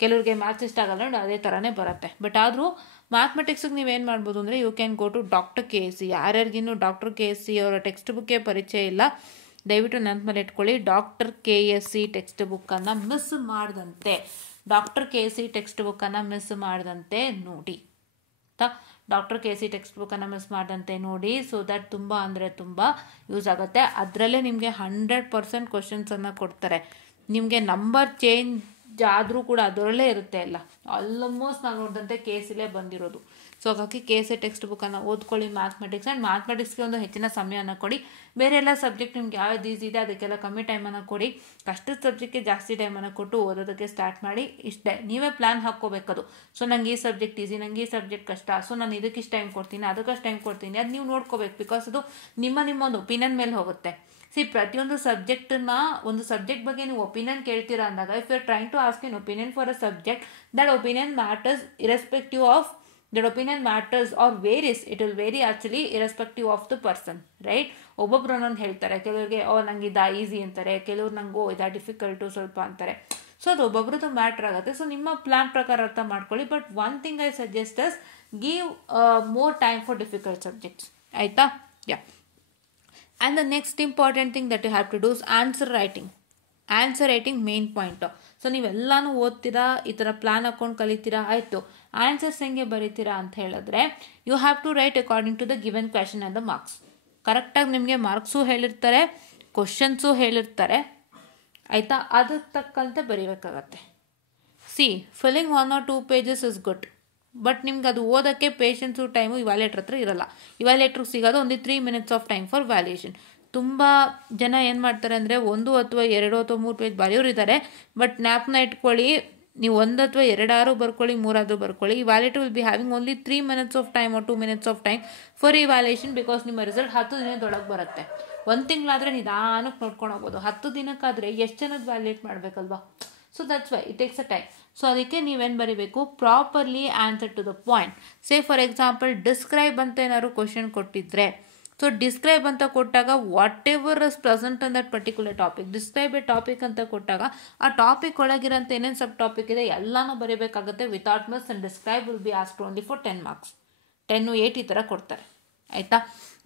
ಕೆಲವ್ರಿಗೆ ಮ್ಯಾಥ್ಸ್ ಇಷ್ಟ ಆಗಲ್ಲ, ಅದೇ ಥರನೇ ಬರುತ್ತೆ. ಬಟ್ ಆದರೂ ಮ್ಯಾಥಮೆಟಿಕ್ಸಿಗೆ ನೀವೇನು ಮಾಡ್ಬೋದು ಅಂದರೆ you can go to doctor KSC. ಯಾರ್ಯಾರಿಗಿನ್ನೂ ಡಾಕ್ಟರ್ KSC ಅವರ ಟೆಕ್ಸ್ಟ್ ಬುಕ್ಕೇ ಪರಿಚಯ ಇಲ್ಲ, ದಯವಿಟ್ಟು ನೆನಪು ಮೇಲೆ ಇಟ್ಕೊಳ್ಳಿ. ಡಾಕ್ಟರ್ KSC ಟೆಕ್ಸ್ಟ್ ಬುಕ್ಕನ್ನು ಮಿಸ್ ಮಾಡಿದಂತೆ, ಡಾಕ್ಟರ್ KSC ಟೆಕ್ಸ್ಟ್ ಬುಕ್ಕನ್ನು ಮಿಸ್ ಮಾಡಿದಂತೆ ನೋಡಿ. ಡಾಕ್ಟರ್ KSC ಟೆಕ್ಸ್ಟ್ ಬುಕ್ಕನ್ನು ಮಿಸ್ ಮಾಡಿದಂತೆ ನೋಡಿ. ಸೊ ದಟ್ ತುಂಬ ಅಂದರೆ ತುಂಬ ಯೂಸ್ ಆಗುತ್ತೆ. ಅದರಲ್ಲೇ ನಿಮಗೆ 100% ಕ್ವಶನ್ಸನ್ನು ಕೊಡ್ತಾರೆ. ನಿಮಗೆ ನಂಬರ್ ಚೇಂಜ್ ಆದರೂ ಕೂಡ ಅದರಲ್ಲೇ ಇರುತ್ತೆ ಎಲ್ಲ. ಆಲ್ಮೋಸ್ಟ್ ನಾವು ನೋಡಿದಂತೆ KSCಲೇ ಬಂದಿರೋದು. ಸೊ ಹಾಗಾಗಿ KSC ಟೆಕ್ಸ್ಟ್ ಬುಕ್ಕನ್ನು ಓದ್ಕೊಳ್ಳಿ ಮ್ಯಾಥಮೆಟಿಕ್ಸ್. ಆ್ಯಂಡ್ ಮ್ಯಾಥಮೆಟಿಕ್ಸ್ಗೆ ಒಂದು ಹೆಚ್ಚಿನ ಸಮಯವನ್ನು ಕೊಡಿ. ಬೇರೆ ಎಲ್ಲ ಸಬ್ಜೆಕ್ಟ್ ನಿಮ್ಗೆ ಯಾವ್ದು ಈಸಿ ಇದೆ ಅದಕ್ಕೆಲ್ಲ ಕಮ್ಮಿ ಟೈಮನ್ನು ಕೊಡಿ. ಕಷ್ಟದ ಸಬ್ಜೆಕ್ಟ್ಗೆ ಜಾಸ್ತಿ ಟೈಮನ್ನು ಕೊಟ್ಟು ಓದೋದಕ್ಕೆ ಸ್ಟಾರ್ಟ್ ಮಾಡಿ. ಇಷ್ಟೇ, ನೀವೇ ಪ್ಲ್ಯಾನ್ ಹಾಕ್ಕೋಬೇಕದು. ಸೊ ನಂಗೆ ಈ ಸಬ್ಜೆಕ್ಟ್ ಈಸಿ, ನಂಗೆ ಈ ಸಬ್ಜೆಕ್ಟ್ ಕಷ್ಟ, ಸೊ ನಾನು ಇದಕ್ಕಿಷ್ಟು ಟೈಮ್ ಕೊಡ್ತೀನಿ, ಅದಕ್ಕಷ್ಟು ಟೈಮ್ ಕೊಡ್ತೀನಿ, ಅದು ನೀವು ನೋಡ್ಕೋಬೇಕು. ಬಿಕಾಸ್ ಅದು ನಿಮ್ಮೊಂದು ಒಪಿನಿಯನ್ ಮೇಲೆ ಹೋಗುತ್ತೆ. ಪ್ರತಿಯೊಂದು ಸಬ್ಜೆಕ್ಟನ್ನ, ಒಂದು ಸಬ್ಜೆಕ್ಟ್ ಬಗ್ಗೆ ನೀವು ಒಪಿನಿಯನ್ ಕೇಳ್ತೀರಾ ಅಂದಾಗ if you are trying to ask an opinion for a subject, that opinion matters irrespective of that opinion matters or varies. It will vary actually irrespective of the person, right? ಒಬ್ಬೊಬ್ರು ಒಂದೊಂದು ಹೇಳ್ತಾರೆ. ಕೆಲವ್ರಿಗೆ ನಂಗೆ ಇದಾ easy ಅಂತಾರೆ, ಕೆಲವ್ರು ನಂಗೆ ಇದಾ ಡಿಫಿಕಲ್ಟು ಸ್ವಲ್ಪ ಅಂತಾರೆ. ಸೊ ಅದು ಒಬ್ಬೊಬ್ರದ್ದು ಮ್ಯಾಟ್ರ್ ಆಗುತ್ತೆ. ಸೊ ನಿಮ್ಮ ಪ್ಲಾನ್ ಪ್ರಕಾರ ಅರ್ಥ ಮಾಡ್ಕೊಳ್ಳಿ. But one thing I suggest is give more time for difficult subjects, ಆಯಿತಾ. Yeah, and the next important thing that you have to do is answer writing main point. So ನೀವೆಲ್ಲಾನು ಓದ್ತೀರಾ, ಈ ಥರ plan ಹಾಕ್ಕೊಂಡು ಕಲಿತೀರಾ, ಆಯಿತು. ಆನ್ಸರ್ಸ್ ಹೆಂಗೆ ಬರೀತೀರಾ ಅಂತ ಹೇಳಿದ್ರೆ you have to write according to the given question and the marks. ಕರೆಕ್ಟಾಗಿ ನಿಮಗೆ ಮಾರ್ಕ್ಸು ಹೇಳಿರ್ತಾರೆ, ಕ್ವಶನ್ಸು ಹೇಳಿರ್ತಾರೆ, ಆಯಿತಾ. ಅದಕ್ಕೆ ತಕ್ಕಂತೆ ಬರೀಬೇಕಾಗತ್ತೆ. Filling 1 or 2 pages is good, but ನಿಮ್ಗೆ ಅದು ಓದೋಕ್ಕೆ ಪೇಷನ್ಸು ಟೈಮು ಇವ್ಯಾಲೇಟ್ರ್ ಹತ್ರ ಇರೋಲ್ಲ. ಇವ್ಯಾಲೇಟ್ರಿಗೆ ಸಿಗೋದು ಒಂದು 3 minutes of time for valuation. ತುಂಬ ಜನ ಏನು ಮಾಡ್ತಾರೆ ಅಂದರೆ 1 ಅಥವಾ 2 ಅಥವಾ 3 ಪೇಜ್ ಬರೆಯೋರಿದ್ದಾರೆ. ಬಟ್ ಜ್ಞಾಪನ ಇಟ್ಕೊಳ್ಳಿ, ನೀವು 1 ಅಥವಾ 2 ಬರ್ಕೊಳ್ಳಿ, 3 ಬರ್ಕೊಳ್ಳಿ, evaluator will be having only 3 minutes of time or 2 minutes of time for evaluation. Because ನಿಮ್ಮ ರಿಸಲ್ಟ್ 10 ದಿನದೊಳಗೆ ಬರುತ್ತೆ. 1 ತಿಂಗಳಾದರೆ ನಿಧಾನಕ್ಕೆ ನೋಡ್ಕೊಂಡು ಹೋಗ್ಬೋದು. 10 ದಿನಕ್ಕಾದರೆ ಎಷ್ಟು ಜನದ ವ್ಯಾಲ್ಯೂಯೇಟ್ ಮಾಡಬೇಕಲ್ವಾ. So that's why it takes a time. So ಅದಕ್ಕೆ ನೀವೇನು ಬರೀಬೇಕು, properly answer to the point. For example describe ಅಂತ ಏನಾದ್ರು ಕ್ವಶನ್ ಕೊಟ್ಟಿದ್ರೆ, ಸೊ ಡಿಸ್ಕ್ರೈಬ್ ಅಂತ ಕೊಟ್ಟಾಗ whatever is present in that particular topic, describe a topic ಅಂತ ಕೊಟ್ಟಾಗ ಆ ಟಾಪಿಕ್ ಒಳಗಿರೋಂಥ ಏನೇನು ಸಬ್ ಟಾಪಿಕ್ ಇದೆ ಎಲ್ಲನೂ ಬರೀಬೇಕಾಗುತ್ತೆ without miss. And describe will be asked only for 10 marks, 10, 8 ಈ ಥರ ಕೊಡ್ತಾರೆ, ಆಯಿತಾ.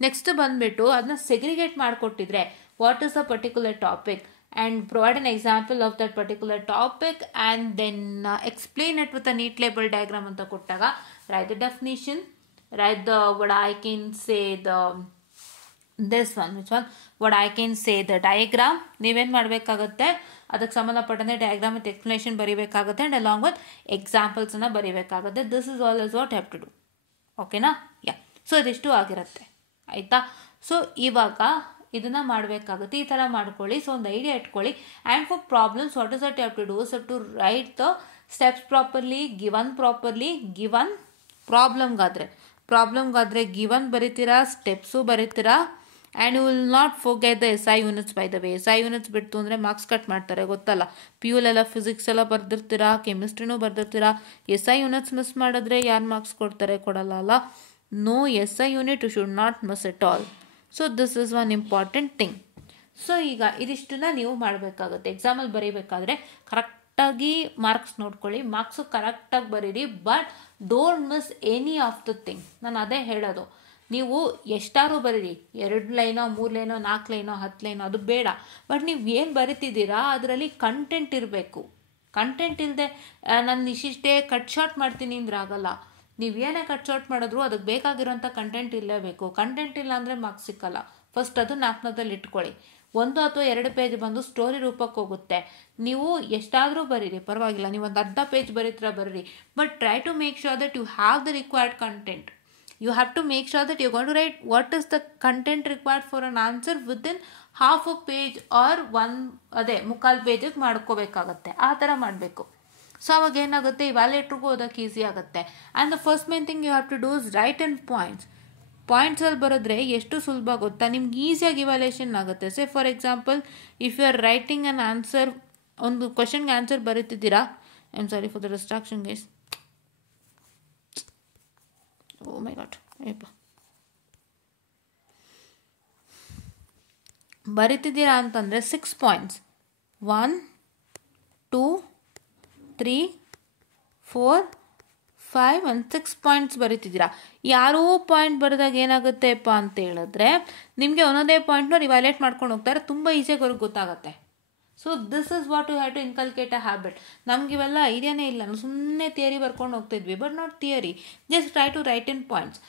ನೆಕ್ಸ್ಟ್ ಬಂದುಬಿಟ್ಟು ಅದನ್ನ ಸೆಗ್ರಿಗೇಟ್ ಮಾಡಿಕೊಟ್ಟಿದ್ರೆ what is a particular topic and provide an example of that particular topic and then explain it with a neat label diagram anta kottaga write the definition, write the what I can say the this one which one what I can say the diagram. ನೀವೇನು ಮಾಡಬೇಕಾಗುತ್ತೆ, ಅದಕ್ಕೆ ಸಂಬಂಧಪಟ್ಟಂತೆ diagram with explanation ಬರೀಬೇಕಾಗುತ್ತೆ and along with ಎಕ್ಸಾಂಪಲ್ಸನ್ನು ಬರೀಬೇಕಾಗುತ್ತೆ. This is all is what have to do, ಓಕೆನಾ. Yeah, so ಇದಿಷ್ಟು ಆಗಿರುತ್ತೆ, ಆಯಿತಾ. ಸೊ ಇವಾಗ ಇದನ್ನು ಮಾಡಬೇಕಾಗುತ್ತೆ, ಈ ಥರ ಮಾಡ್ಕೊಳ್ಳಿ. ಸೊ ಒಂದು ಐಡಿಯಾ ಇಟ್ಕೊಳ್ಳಿ. And for problems what is that you have to do, have to write the steps properly, given ಪ್ರಾಬ್ಲಮ್ಗಾದರೆ ಗಿವನ್ ಬರೀತೀರಾ, ಸ್ಟೆಪ್ಸು ಬರೀತೀರಾ. And you will not forget the SI units. By the way SI units ಬಿಡ್ತು ಅಂದರೆ marks cut ಮಾಡ್ತಾರೆ, ಗೊತ್ತಲ್ಲ. PU ಎಲ್ಲ physics ಎಲ್ಲ ಬರ್ದಿರ್ತೀರಾ, ಕೆಮಿಸ್ಟ್ರಿನೂ ಬರ್ದಿರ್ತೀರಾ. SI ಯೂನಿಟ್ಸ್ ಮಿಸ್ ಮಾಡಿದ್ರೆ ಯಾರು ಮಾರ್ಕ್ಸ್ ಕೊಡ್ತಾರೆ, ಕೊಡಲ್ಲ ಅಲ್ಲ. No SI unit you should not miss it all. So this is one important thing. So ಈಗ ಇದಿಷ್ಟನ್ನ ನೀವು ಮಾಡಬೇಕಾಗುತ್ತೆ. ಎಕ್ಸಾಮಲ್ಲಿ ಬರೀಬೇಕಾದ್ರೆ ಕರೆಕ್ಟಾಗಿ ಮಾರ್ಕ್ಸ್ ನೋಡ್ಕೊಳ್ಳಿ, ಮಾರ್ಕ್ಸು ಕರೆಕ್ಟಾಗಿ ಬರೀರಿ. But don't miss any of the thing. ನಾನು ಅದೇ ಹೇಳೋದು, ನೀವು ಎಷ್ಟಾರು ಬರೀರಿ, 2 ಲೈನೋ 3 ಲೈನೋ 4 ಲೈನೋ 10 ಲೈನೋ ಅದು ಬೇಡ. ಬಟ್ ನೀವು ಏನು ಬರಿತಿದ್ದೀರಾ ಅದರಲ್ಲಿ ಕಂಟೆಂಟ್ ಇರಬೇಕು. ಕಂಟೆಂಟ್ ಇಲ್ಲದೆ ನಾನು ಇಷ್ಟಿಷ್ಟೇ ಕಟ್ ಶಾರ್ಟ್ ಮಾಡ್ತೀನಿ ಅಂದ್ರೆ ಆಗಲ್ಲ. ನೀವೇನೇ ಕಟ್ ಶಾರ್ಟ್ ಮಾಡಿದ್ರು ಅದಕ್ಕೆ ಬೇಕಾಗಿರೋಂಥ ಕಂಟೆಂಟ್ ಇರಲೇಬೇಕು. ಕಂಟೆಂಟ್ ಇಲ್ಲ ಅಂದರೆ ಮಾರ್ಕ್ಸ್ ಸಿಕ್ಕಲ್ಲ. ಫಸ್ಟ್ ಅದು ಜ್ಞಾಪಕದಲ್ಲಿ ಇಟ್ಕೊಳ್ಳಿ. 1 ಅಥವಾ 2 ಪೇಜ್ ಬಂದು ಸ್ಟೋರಿ ರೂಪಕ್ಕೆ ಹೋಗುತ್ತೆ. ನೀವು ಎಷ್ಟಾದರೂ ಬರೀರಿ, ಪರವಾಗಿಲ್ಲ. ನೀವು ಒಂದು ಅರ್ಧ ಪೇಜ್ ಬರೀತೀರ ಬರೀರಿ, but try to make sure that you have the required content. You have to make sure that you're going to write what is the content required for an answer within half a page or ಮುಕ್ಕಾಲು ಪೇಜಿಗೆ ಮಾಡ್ಕೋಬೇಕಾಗತ್ತೆ. ಆ ಥರ ಮಾಡಬೇಕು. So ಅವಾಗ ಏನಾಗುತ್ತೆ, ಇವ್ಯಾಲ್ಯೂಯೇಟರ್ಗೂ ಓದೋಕ್ಕೆ easy ಆಗುತ್ತೆ. And the first main thing you have to do is write in points. ಪಾಯಿಂಟ್ಸಲ್ಲಿ ಬರೆದ್ರೆ ಎಷ್ಟು ಸುಲಭ ಗೊತ್ತಾ, ನಿಮ್ಗೆ ಈಸಿಯಾಗಿ ಇವ್ಯಾಲ್ಯೂಯೇಷನ್ ಆಗುತ್ತೆ. Say for example, if you are writing an answer, ಒಂದು ಕ್ವಶನ್ಗೆ ಆನ್ಸರ್ ಬರೀತಿದ್ದೀರಾ, I am sorry for the distraction guys. Oh my god, ಬರಿತಿದ್ದೀರಾ ಅಂತಂದರೆ 6 ಪಾಯಿಂಟ್ಸ್, 1 2 3 4 5 and 6 ಪಾಯಿಂಟ್ಸ್ ಬರಿತಿದ್ದೀರಾ. ಯಾರೋ ಪಾಯಿಂಟ್ ಬರೆದಾಗ ಏನಾಗುತ್ತೆಪ್ಪ ಅಂತ ಹೇಳಿದ್ರೆ, ನಿಮಗೆ ಒಂದೊಂದೇ ಪಾಯಿಂಟ್ನ ರಿವ್ಯಾಲ್ಯೂಯೇಟ್ ಮಾಡ್ಕೊಂಡು ಹೋಗ್ತಾರೆ, ತುಂಬ ಈಸಿಯಾಗಿ ಅವ್ರಿಗೆ ಗೊತ್ತಾಗುತ್ತೆ. So this is what you have to inculcate a habit. ನಮಗಿವೆಲ್ಲ ಐಡಿಯಾನೇ ಇಲ್ಲ, ನಾವು ಸುಮ್ಮನೆ ಥಿಯರಿ ಬರ್ಕೊಂಡು ಹೋಗ್ತಿದ್ವಿ. But not theory, just try to write in points.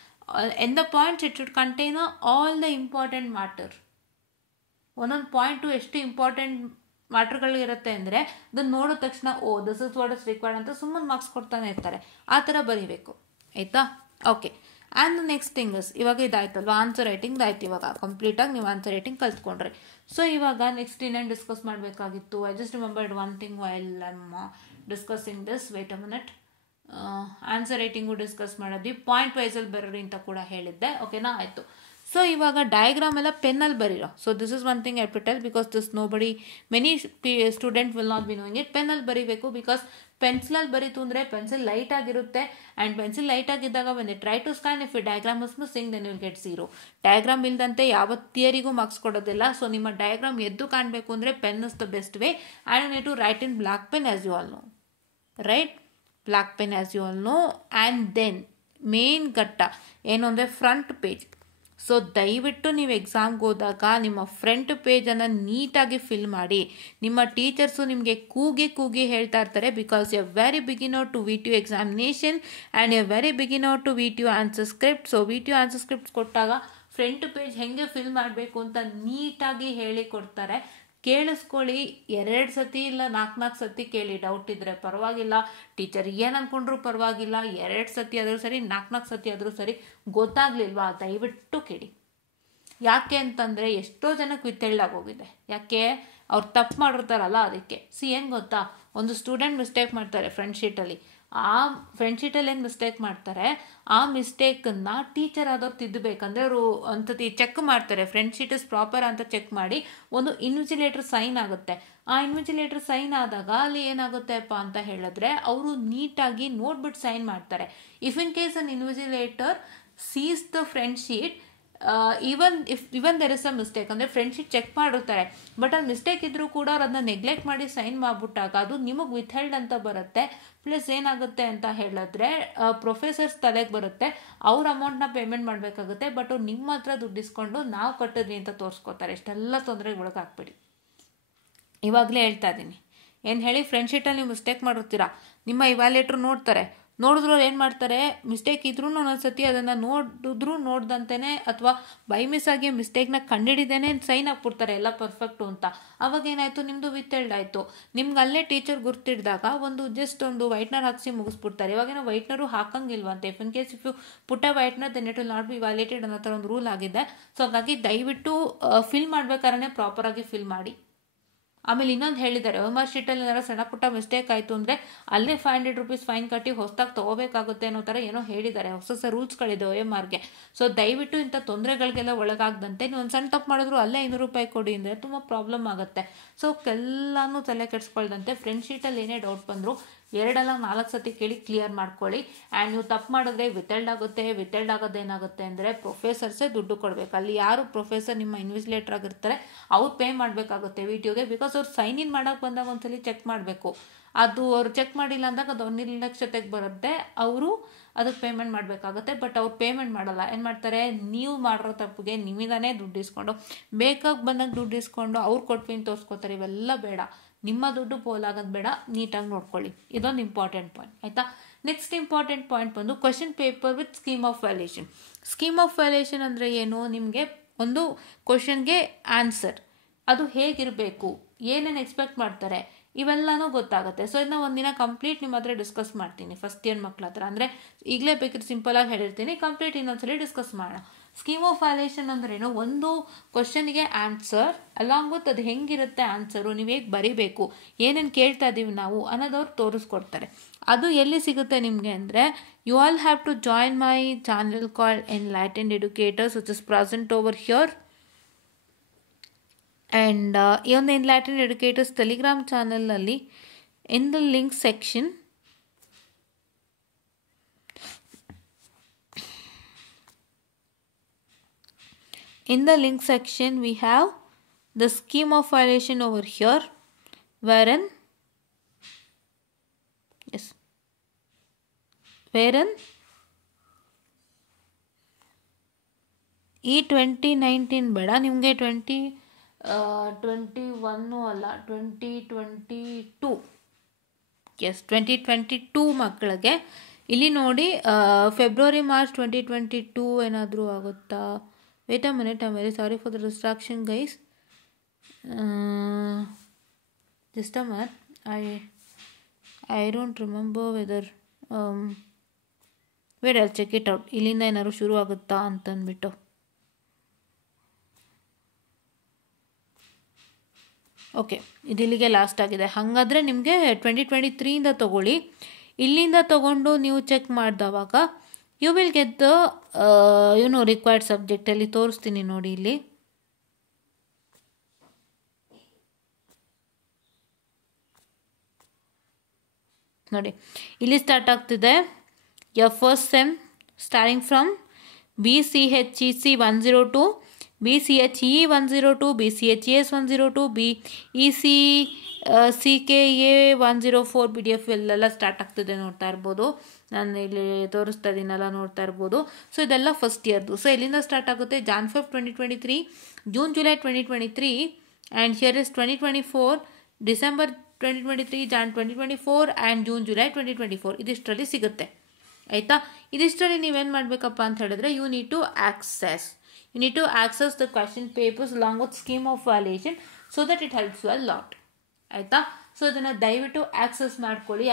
In the points it should contain all the important matter. ಒಂದೊಂದು ಪಾಯಿಂಟು ಎಷ್ಟು important ಮ್ಯಾಟ್ರ್ಗಳಿರುತ್ತೆ ಅಂದರೆ ಅದನ್ನು ನೋಡಿದ ತಕ್ಷಣ this is what is required ಅಂತ ಸುಮ್ಮನೆ ಮಾರ್ಕ್ಸ್ ಕೊಡ್ತಾನೆ ಇರ್ತಾರೆ. ಆ ಥರ ಬರೀಬೇಕು, ಆಯಿತಾ? Okay. And next thing is, ಇವಾಗ ಇದಾಯ್ತಲ್ವ ಆನ್ಸರ್ ರೈಟಿಂಗ್ ಆಯ್ತು. ಇವಾಗ ಕಂಪ್ಲೀಟಾಗಿ ನೀವು ಆನ್ಸರ್ ರೈಟಿಂಗ್ ಕಲ್ತ್ಕೊಂಡ್ರಿ. ಸೊ ಇವಾಗ ನೆಕ್ಸ್ಟ್ ಇನ್ನೇನು ಡಿಸ್ಕಸ್ ಮಾಡಬೇಕಾಗಿತ್ತು? I just remembered one thing while I am discussing this. Wait a minute. Answer writing discuss ಮಾಡಿದ್ವಿ, ಪಾಯಿಂಟ್ ವೈಸಲ್ಲಿ ಬರೋರಿ ಅಂತ ಕೂಡ ಹೇಳಿದ್ದೆ. ಓಕೆನಾ? ಆಯಿತು. ಸೊ ಇವಾಗ ಡಯಾಗ್ರಾಮ್ ಎಲ್ಲ ಪೆನ್ನಲ್ಲಿ ಬರೀರೋ. So this is one thing I to tell, because this many student will not be knowing it. ಪೆನ್ನಲ್ಲಿ ಬರೀಬೇಕು, ಬಿಕಾಸ್ ಪೆನ್ಸಿಲಲ್ಲಿ ಬರೀತು ಅಂದರೆ ಪೆನ್ಸಿಲ್ ಲೈಟ್ ಆಗಿರುತ್ತೆ. ಆ್ಯಂಡ್ ಪೆನ್ಸಿಲ್ ಲೈಟ್ ಆಗಿದ್ದಾಗ when they try to scan, if you diagram is missing then will get 0. Diagram ಇಲ್ದಂತೆ ಯಾವ ಥಿಯರಿಗೂ ಮಾರ್ಕ್ಸ್ ಕೊಡೋದಿಲ್ಲ. ಸೊ ನಿಮ್ಮ ಡಯಾಗ್ರಾಮ್ ಎದ್ದು ಕಾಣಬೇಕು ಅಂದರೆ pen is the best way. And you need to write in black pen as you all know, right? Black pen as you all know. And then main ಘಟ್ಟ ಏನು ಅಂದರೆ ಫ್ರಂಟ್ ಪೇಜ್. ಸೊ ದಯವಿಟ್ಟು ನೀವು ಎಕ್ಸಾಮ್ಗೆ ಹೋದಾಗ ನಿಮ್ಮ ಫ್ರಂಟ್ ಪೇಜನ್ನು ನೀಟಾಗಿ fill ಮಾಡಿ. ನಿಮ್ಮ ಟೀಚರ್ಸು ನಿಮಗೆ ಕೂಗಿ ಹೇಳ್ತಾ ಇರ್ತಾರೆ, because you are very beginner to V T U examination and you are very beginner to V T U answer script. So V T U answer scripts ಕೊಟ್ಟಾಗ ಫ್ರಂಟ್ ಪೇಜ್ ಹೇಗೆ fill ಮಾಡಬೇಕು ಅಂತ ನೀಟಾಗಿ ಹೇಳಿ ಕೊಡ್ತಾರೆ. ಕೇಳಿಸ್ಕೊಳ್ಳಿ, 2 ಸತಿ ಇಲ್ಲ 4 ಸತಿ ಕೇಳಿ. ಡೌಟ್ ಇದ್ದರೆ ಪರವಾಗಿಲ್ಲ, ಟೀಚರ್ ಏನು ಅಂದ್ಕೊಂಡ್ರು ಪರವಾಗಿಲ್ಲ, 2 ಸತಿ ಆದರೂ ಸರಿ, 4 ಸತಿ ಆದರೂ ಸರಿ. ಗೊತ್ತಾಗ್ಲಿಲ್ವಾ? ದಯವಿಟ್ಟು ಕೇಳಿ. ಯಾಕೆ ಅಂತಂದರೆ ಎಷ್ಟೋ ಜನಕ್ಕೆ ವಿತ್ತಳ್ಳಾಗೋಗಿದೆ. ಯಾಕೆ? ಅವ್ರು ತಪ್ಪು ಮಾಡಿರ್ತಾರಲ್ಲ ಅದಕ್ಕೆ. ಏನು ಗೊತ್ತಾ, ಒಂದು ಸ್ಟೂಡೆಂಟ್ ಮಿಸ್ಟೇಕ್ ಮಾಡ್ತಾರೆ ಫ್ರಂಟ್ ಶೀಟಲ್ಲಿ. ಆ ಫ್ರಂಟ್ ಶೀಟಲ್ಲಿ ಏನು ಮಿಸ್ಟೇಕ್ ಮಾಡ್ತಾರೆ, ಆ ಮಿಸ್ಟೇಕನ್ನು ಟೀಚರ್ ಆದವ್ರು ತಿದ್ದಬೇಕಂದ್ರೆ ಅವರು ಒಂದ್ಸತಿ ಚೆಕ್ ಮಾಡ್ತಾರೆ, ಫ್ರಂಟ್ ಶೀಟ್ ಇಸ್ ಪ್ರಾಪರ್ ಅಂತ ಚೆಕ್ ಮಾಡಿ ಒಂದು ಇನ್ವಿಜಿಲೇಟರ್ ಸೈನ್ ಆಗುತ್ತೆ. ಆ ಇನ್ವಿಜಿಲೇಟರ್ ಸೈನ್ ಆದಾಗ ಅಲ್ಲಿ ಏನಾಗುತ್ತೆಪ್ಪ ಅಂತ ಹೇಳಿದ್ರೆ ಅವರು ನೀಟಾಗಿ ನೋಡ್ಬಿಟ್ಟು ಸೈನ್ ಮಾಡ್ತಾರೆ. If in case an invigilator sees the front sheet, even there is a mistake, ಅಂದರೆ ಫ್ರಂಟ್ ಶೀಟ್ ಚೆಕ್ ಮಾಡಿರ್ತಾರೆ, ಬಟ್ ಅಲ್ಲಿ ಮಿಸ್ಟೇಕ್ ಇದ್ರೂ ಕೂಡ ಅವ್ರು ಅದನ್ನ ನೆಗ್ಲೆಕ್ಟ್ ಮಾಡಿ ಸೈನ್ ಮಾಡಿಬಿಟ್ಟಾಗ ಅದು ನಿಮಗೆ ವಿಥೆಲ್ಡ್ ಅಂತ ಬರುತ್ತೆ. ಪ್ಲಸ್ ಏನಾಗುತ್ತೆ ಅಂತ ಹೇಳಿದ್ರೆ ಪ್ರೊಫೆಸರ್ಸ್ ತಲೆಗೆ ಬರುತ್ತೆ, ಅವ್ರ ಅಮೌಂಟ್ನ ಪೇಮೆಂಟ್ ಮಾಡಬೇಕಾಗುತ್ತೆ. ಬಟ್ ಅವ್ರು ನಿಮ್ಮ ಹತ್ರ ದುಡ್ಡು ಇಸ್ಕೊಂಡು ನಾವು ಕಟ್ಟಿದ್ವಿ ಅಂತ ತೋರಿಸ್ಕೋತಾರೆ. ಇಷ್ಟೆಲ್ಲ ತೊಂದರೆಗೆ ಒಳಗಾಕ್ಬಿಡಿ. ಇವಾಗಲೇ ಹೇಳ್ತಾ ಇದ್ದೀನಿ, ಏನು ಹೇಳಿ, ಫ್ರಂಟ್ ಶೀಟಲ್ಲಿ ನೀವು ಮಿಸ್ಟೇಕ್ ಮಾಡಿರ್ತೀರಾ, ನಿಮ್ಮ ಇವ್ಯಾಲ್ಯೂಯೇಟರ್ ನೋಡಿದ್ರು ಏನು ಮಾಡ್ತಾರೆ, ಮಿಸ್ಟೇಕ್ ಇದ್ರೂ ಒಂದೊಂದ್ಸತಿ ಅದನ್ನು ನೋಡ್ದಂತೆಯೇ ಅಥವಾ ಬೈ ಮಿಸ್ ಆಗಿ ಮಿಸ್ಟೇಕ್ನ ಕಂಡುಹಿಡಿದೇನೆ ಸೈನ್ ಹಾಕ್ಬಿಡ್ತಾರೆ ಎಲ್ಲ ಪರ್ಫೆಕ್ಟು ಅಂತ. ಅವಾಗ ಏನಾಯಿತು, ನಿಮ್ಮದು ವಿಥೆಲ್ಡ್ ಆಯಿತು. ನಿಮ್ಗೆ ಅಲ್ಲೇ ಟೀಚರ್ ಗುರ್ತಿಡಿದಾಗ ಜಸ್ಟ್ ಒಂದು ವೈಟ್ನರ್ ಹಾಕಿಸಿ ಮುಗಿಸ್ಬಿಡ್ತಾರೆ. ಇವಾಗೇನೋ ವೈಟ್ನರು ಹಾಕಂಗಿಲ್ವಂತೆ. If in case if you put a whitener then it will not be validated ಅನ್ನೋ ಥರ ಒಂದು ರೂಲ್ ಆಗಿದೆ. ಸೊ ಹಾಗಾಗಿ ದಯವಿಟ್ಟು ಫಿಲ್ ಮಾಡ್ಬೇಕಾದ್ರೆ ಪ್ರಾಪರಾಗಿ ಫಿಲ್ ಮಾಡಿ. ಆಮೇಲೆ ಇನ್ನೊಂದು ಹೇಳಿದ್ದಾರೆ, OMR ಶೀಟಲ್ಲಿ ಏನಾದ್ರು ಸಣ್ಣ ಪುಟ್ಟ ಮಿಸ್ಟೇಕ್ ಆಯಿತು ಅಂದರೆ ಅಲ್ಲೇ 500 ರೂಪೀಸ್ ಫೈನ್ ಕಟ್ಟಿ ಹೊಸದಾಗಿ ತೊಗೋಬೇಕಾಗುತ್ತೆ ಅನ್ನೋ ಥರ ಏನೋ ಹೇಳಿದ್ದಾರೆ. ಹೊಸ ರೂಲ್ಸ್ಗಳಿದೆ OMRಗೆ. ಸೊ ದಯವಿಟ್ಟು ಇಂಥ ತೊಂದರೆಗಳಿಗೆಲ್ಲ ಒಳಗಾಗದಂತೆ ನೀವು ಒಂದು ಸಣ್ಣ ತಪ್ಪು ಮಾಡಿದ್ರು ಅಲ್ಲೇ 500 ರೂಪಾಯಿ ಕೊಡಿ ಅಂದರೆ ತುಂಬ ಪ್ರಾಬ್ಲಮ್ ಆಗುತ್ತೆ. ಸೊ ಎಲ್ಲನೂ ತಲೆ ಕೆಡಿಸ್ಕೊಳ್ದಂತೆ ಫ್ರಂಟ್ ಶೀಟಲ್ಲಿ ಏನೇ ಡೌಟ್ ಬಂದರೂ ಎರಡಲ್ಲ 4 ಸತಿ ಕೇಳಿ ಕ್ಲಿಯರ್ ಮಾಡ್ಕೊಳ್ಳಿ. ಆ್ಯಂಡ್ ನೀವು ತಪ್ಪು ಮಾಡಿದ್ರೆ ವಿಥೆಲ್ಡ್ ಆಗುತ್ತೆ. ವಿಥೆಲ್ಡ್ ಆಗೋದೇನಾಗುತ್ತೆ ಅಂದರೆ ಪ್ರೊಫೆಸರ್ಸೇ ದುಡ್ಡು ಕೊಡಬೇಕು. ಅಲ್ಲಿ ಯಾರು ಪ್ರೊಫೆಸರ್ ನಿಮ್ಮ ಇನ್ವಿಜಿಲೇಟರ್ ಆಗಿರ್ತಾರೆ ಅವ್ರು ಪೇ ಮಾಡಬೇಕಾಗುತ್ತೆ ವಿಟಿಯುಗೆ. ಬಿಕಾಸ್ ಅವ್ರು ಸೈನ್ ಇನ್ ಮಾಡೋಕೆ ಬಂದಾಗ ಒಂದ್ಸಲಿ ಚೆಕ್ ಮಾಡಬೇಕು. ಅದು ಅವ್ರು ಚೆಕ್ ಮಾಡಿಲ್ಲ ಅಂದಾಗ ಅದು ನಿರ್ಲಕ್ಷ್ಯತೆಗೆ ಬರುತ್ತೆ. ಅವರು ಅದಕ್ಕೆ ಪೇಮೆಂಟ್ ಮಾಡಬೇಕಾಗುತ್ತೆ. ಬಟ್ ಅವ್ರು ಪೇಮೆಂಟ್ ಮಾಡಲ್ಲ. ಏನು ಮಾಡ್ತಾರೆ, ನೀವು ಮಾಡಿರೋ ತಪ್ಪಿಗೆ ನಿಮ್ಮಿಂದನೇ ದುಡ್ಡು ಇಸ್ಕೊಂಡು ಬೇಕಾಗಿ ಬಂದಾಗ ದುಡ್ಡು ಇಸ್ಕೊಂಡು ಅವ್ರು ಕೊಟ್ವಿ ಅಂತ ತೋರಿಸ್ಕೊತಾರೆ. ಇವೆಲ್ಲ ಬೇಡ. ನಿಮ್ಮ ದುಡ್ಡು ಪೋಲಾಗೋದು ಬೇಡ. ನೀಟಾಗಿ ನೋಡ್ಕೊಳ್ಳಿ. ಇದೊಂದು ಇಂಪಾರ್ಟೆಂಟ್ ಪಾಯಿಂಟ್ ಆಯಿತಾ. ನೆಕ್ಸ್ಟ್ ಇಂಪಾರ್ಟೆಂಟ್ ಪಾಯಿಂಟ್ ಬಂದು question paper with scheme of valuation. Scheme of valuation ಅಂದರೆ ಏನು, ನಿಮಗೆ ಒಂದು ಕ್ವೆಶನ್ಗೆ ಆನ್ಸರ್ ಅದು ಹೇಗಿರಬೇಕು, ಏನೇನು ಎಕ್ಸ್ಪೆಕ್ಟ್ ಮಾಡ್ತಾರೆ ಇವೆಲ್ಲನೂ ಗೊತ್ತಾಗುತ್ತೆ. ಸೊ ಇದನ್ನ ಒಂದಿನ ಕಂಪ್ಲೀಟ್ ನಿಮ್ಮ ಹತ್ರ ಡಿಸ್ಕಸ್ ಮಾಡ್ತೀನಿ ಫಸ್ಟ್ ಇಯರ್ ಮಕ್ಳ ಹತ್ರ. ಅಂದರೆ ಈಗಲೇ ಬೇಕಿದ್ರೆ ಸಿಂಪಲಾಗಿ ಹೇಳಿರ್ತೀನಿ, ಕಂಪ್ಲೀಟ್ ಇನ್ನೊಂದ್ಸಲಿ ಡಿಸ್ಕಸ್ ಮಾಡೋಣ. ಸ್ಕೀಮ್ ಆಫ್ ವ್ಯಾಲ್ಯೂಯೇಷನ್ ಅಂದ್ರೇನು, ಒಂದು ಕ್ವಶನ್ಗೆ ಆನ್ಸರ್ ಅಲಾಂಗ್ ವಿತ್ ಅದು ಹೆಂಗಿರುತ್ತೆ ಆನ್ಸರು, ನೀವು ಹೇಗೆ ಬರೀಬೇಕು, ಏನೇನು ಕೇಳ್ತಾ ಇದ್ದೀವಿ ನಾವು ಅನ್ನೋದವ್ರು ತೋರಿಸ್ಕೊಡ್ತಾರೆ. ಅದು ಎಲ್ಲಿ ಸಿಗುತ್ತೆ ನಿಮಗೆ ಅಂದರೆ, you all have to join my channel called enlightened educators which is present over here. And ಈ ಒಂದು ಎನ್ಲೈಟೆಂಡ್ ಎಡ್ಯುಕೇಟರ್ಸ್ ಟೆಲಿಗ್ರಾಮ್ ಚಾನಲ್ನಲ್ಲಿ in the link section we have the scheme of violation over here, wherein ಈ 2019 ಬೇಡ, ನಿಮಗೆ 2021 ಅಲ್ಲ 2022 2022 ಮಕ್ಕಳಿಗೆ ಇಲ್ಲಿ ನೋಡಿ. ಫೆಬ್ರವರಿ ಮಾರ್ಚ್ 2022 ಏನಾದರೂ ಆಗುತ್ತಾ? Wait a minute, I'm very sorry for the distraction, guys. Just a minute. I don't remember whether wait, I'll check it out. ಇಲ್ಲಿಂದ ಏನಾದ್ರು ಶುರು ಆಗುತ್ತಾ ಅಂತಂದ್ಬಿಟ್ಟು. ಓಕೆ, ಇದಿಲ್ಲಿಗೆ ಲಾಸ್ಟ್ ಆಗಿದೆ. ಹಾಗಾದರೆ ನಿಮಗೆ 2023ಇಂದ ತೊಗೊಳ್ಳಿ. ಇಲ್ಲಿಂದ ತೊಗೊಂಡು ನೀವು ಚೆಕ್ ಮಾಡಿದವಾಗ you will get the required ಸಬ್ಜೆಕ್ಟಲ್ಲಿ ತೋರಿಸ್ತೀನಿ ನೋಡಿ. ಇಲ್ಲಿ ನೋಡಿ, ಇಲ್ಲಿ ಸ್ಟಾರ್ಟ್ ಆಗ್ತಿದೆ first sem starting from BCHEC 102, BCHE 102, BCHES 102, CKA 104 PDF ಎಲ್ಲೆಲ್ಲ ಸ್ಟಾರ್ಟ್ ಆಗ್ತಿದೆ ನೋಡ್ತಾ ಇರ್ಬೋದು. ನಾನು ಇಲ್ಲಿ ತೋರಿಸ್ತಾ ಇದ್ದೀನಲ್ಲ ನೋಡ್ತಾ ಇರ್ಬೋದು. ಸೊ ಇದೆಲ್ಲ ಫಸ್ಟ್ ಇಯರ್ದು. ಸೊ ಎಲ್ಲಿಂದ ಸ್ಟಾರ್ಟ್ ಆಗುತ್ತೆ? Jan Feb 2023, June July 2023, and here is 2024, December 2023, Jan 2024 and June July 2024. ಇದಿಷ್ಟರಲ್ಲಿ ಸಿಗುತ್ತೆ ಆಯಿತಾ. ಇದಿಷ್ಟರಲ್ಲಿ ನೀವೇನು ಮಾಡಬೇಕಪ್ಪ ಅಂತ ಹೇಳಿದ್ರೆ, you need to access the question papers along with scheme of violation so that it helps you a lot ಆಯಿತಾ. So ಇದನ್ನು ದಯವಿಟ್ಟು ಆಕ್ಸೆಸ್ ಮಾಡ್ಕೊಳ್ಳಿ.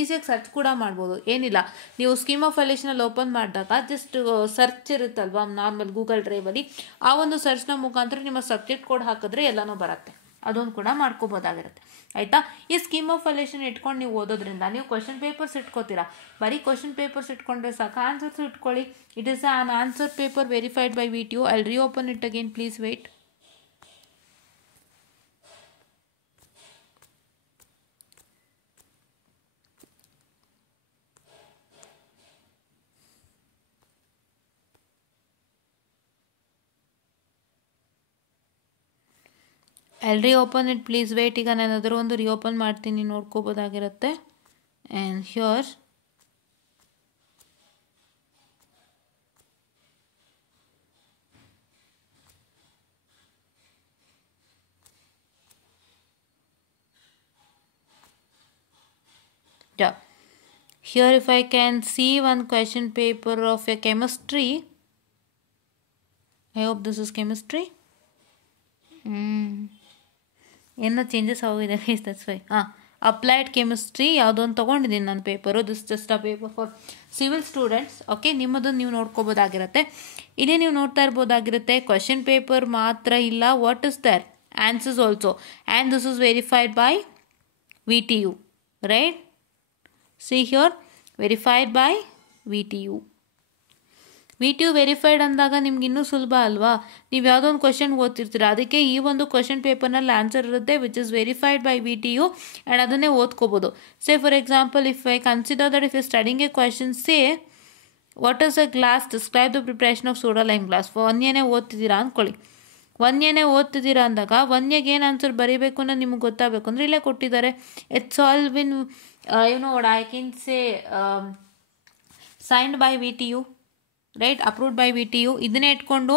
ಈಸಿಯಾಗಿ ಸರ್ಚ್ ಕೂಡ ಮಾಡ್ಬೋದು, ಏನಿಲ್ಲ. ನೀವು ಸ್ಕೀಮ್ ಆಫ್ ವ್ಯಾಲ್ಯೂಯೇಷನಲ್ಲಿ ಓಪನ್ ಮಾಡಿದಾಗ ಜಸ್ಟ್ ಸರ್ಚ್ ಇರುತ್ತಲ್ವ ನಾರ್ಮಲ್ ಗೂಗಲ್ ಡ್ರೈವಲ್ಲಿ, ಆ ಒಂದು ಸರ್ಚ್ನ ಮುಖಾಂತರ ನಿಮ್ಮ ಸಬ್ಜೆಕ್ಟ್ ಕೋಡ್ ಹಾಕಿದ್ರೆ ಎಲ್ಲನೂ ಬರುತ್ತೆ. ಅದೊಂದು ಕೂಡ ಮಾಡ್ಕೋಬೋದಾಗಿರುತ್ತೆ ಆಯಿತಾ. ಈ ಸ್ಕೀಮ್ ಆಫ್ ವ್ಯಾಲ್ಯೂಯೇಷನ್ ಇಟ್ಕೊಂಡು ನೀವು ಓದೋದ್ರಿಂದ ನೀವು ಕ್ವಶನ್ ಪೇಪರ್ಸ್ ಇಟ್ಕೋತೀರಾ. ಬರೀ ಕ್ವಶನ್ ಪೇಪರ್ಸ್ ಇಟ್ಕೊಂಡ್ರೆ ಸಾಕು, ಆನ್ಸರ್ಸ್ ಇಟ್ಕೊಳ್ಳಿ. It is on answer paper verified by VTU. I'll reopen it again, please wait. I'll reopen it, please wait. ಈಗ ನಾನು ಅದರ ಒಂದು ರಿಓಪನ್ ಮಾಡ್ತೀನಿ, ನೋಡ್ಕೋಬೋದಾಗಿರುತ್ತೆ. And here here if I can see one question paper of a chemistry. I hope this is chemistry. ಏನೋ changes ಆಗಿದೆ that's why. Applied chemistry ಯಾವುದೋ ಒಂದು ತೊಗೊಂಡಿದ್ದೀನಿ ನಾನು paper. This just a paper for civil students. Okay, ನಿಮ್ಮದನ್ನು ನೀವು ನೋಡ್ಕೋಬೋದಾಗಿರುತ್ತೆ. ಇಲ್ಲಿ ನೀವು ನೋಡ್ತಾ ಇರ್ಬೋದಾಗಿರುತ್ತೆ, ಕ್ವಶನ್ ಪೇಪರ್ ಮಾತ್ರ ಇಲ್ಲ, what is there answers also. And this is verified by VTU, right? See here, verified by VTU. VTU verified ಅಂದಾಗ ನಿಮ್ಗೆ ಇನ್ನೂ ಸುಲಭ ಅಲ್ವಾ. ನೀವು ಯಾವುದೋ ಒಂದು ಕ್ವಶನ್ ಓದ್ತಿರ್ತೀರ, ಅದಕ್ಕೆ ಈ ಒಂದು ಕ್ವಶನ್ ಪೇಪರ್ನಲ್ಲಿ ಆನ್ಸರ್ ಇರುತ್ತೆ which is verified by VTU and ಅದನ್ನೇ ಓದ್ಕೋಬೋದು. Say for example if I consider that if you studying a question say what is a glass describe the preparation of soda lime glass. 1Aನೇ ಓದ್ತಿದ್ದೀರಾ ಅಂದ್ಕೊಳ್ಳಿ. 1Aನೇ ಓದ್ತಿದ್ದೀರಾ ಅಂದಾಗ 1Aಗೆ ಏನು answer ಬರೀಬೇಕು ಅನ್ನೋದು ನಿಮಗೆ ಗೊತ್ತಾಗಬೇಕು ಅಂದರೆ ಇಲ್ಲೇ ಕೊಟ್ಟಿದ್ದಾರೆ. It's all been what I can say signed by VTU, right, approved by VTU. ಇದನ್ನೇ ಇಟ್ಕೊಂಡು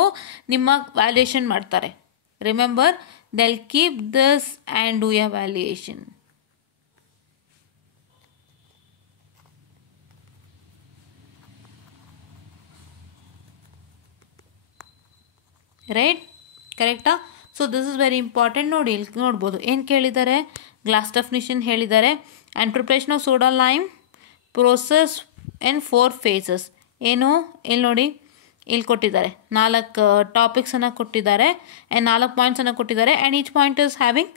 ನಿಮ್ಮ ವ್ಯಾಲ್ಯೂಯೇಷನ್ ಮಾಡ್ತಾರೆ. Remember they'll keep this and do a valuation. Right, ಕರೆಕ್ಟಾ? So this is very important. ನೋಡಿ ಇಲ್ಲಿ ನೋಡ್ಬೋದು ಏನು ಕೇಳಿದ್ದಾರೆ, ಗ್ಲಾಸ್ ಡೆಫಿನಿಷನ್ ಹೇಳಿದ್ದಾರೆ and preparation of soda lime process in 4 phases. ಏನು ಇಲ್ಲಿ ನೋಡಿ, ಇಲ್ಲಿ ಕೊಟ್ಟಿದ್ದಾರೆ 4 ಟಾಪಿಕ್ಸನ್ನು ಕೊಟ್ಟಿದ್ದಾರೆ ಆ್ಯಂಡ್ 4 ಪಾಯಿಂಟ್ಸನ್ನು ಕೊಟ್ಟಿದ್ದಾರೆ and each point is having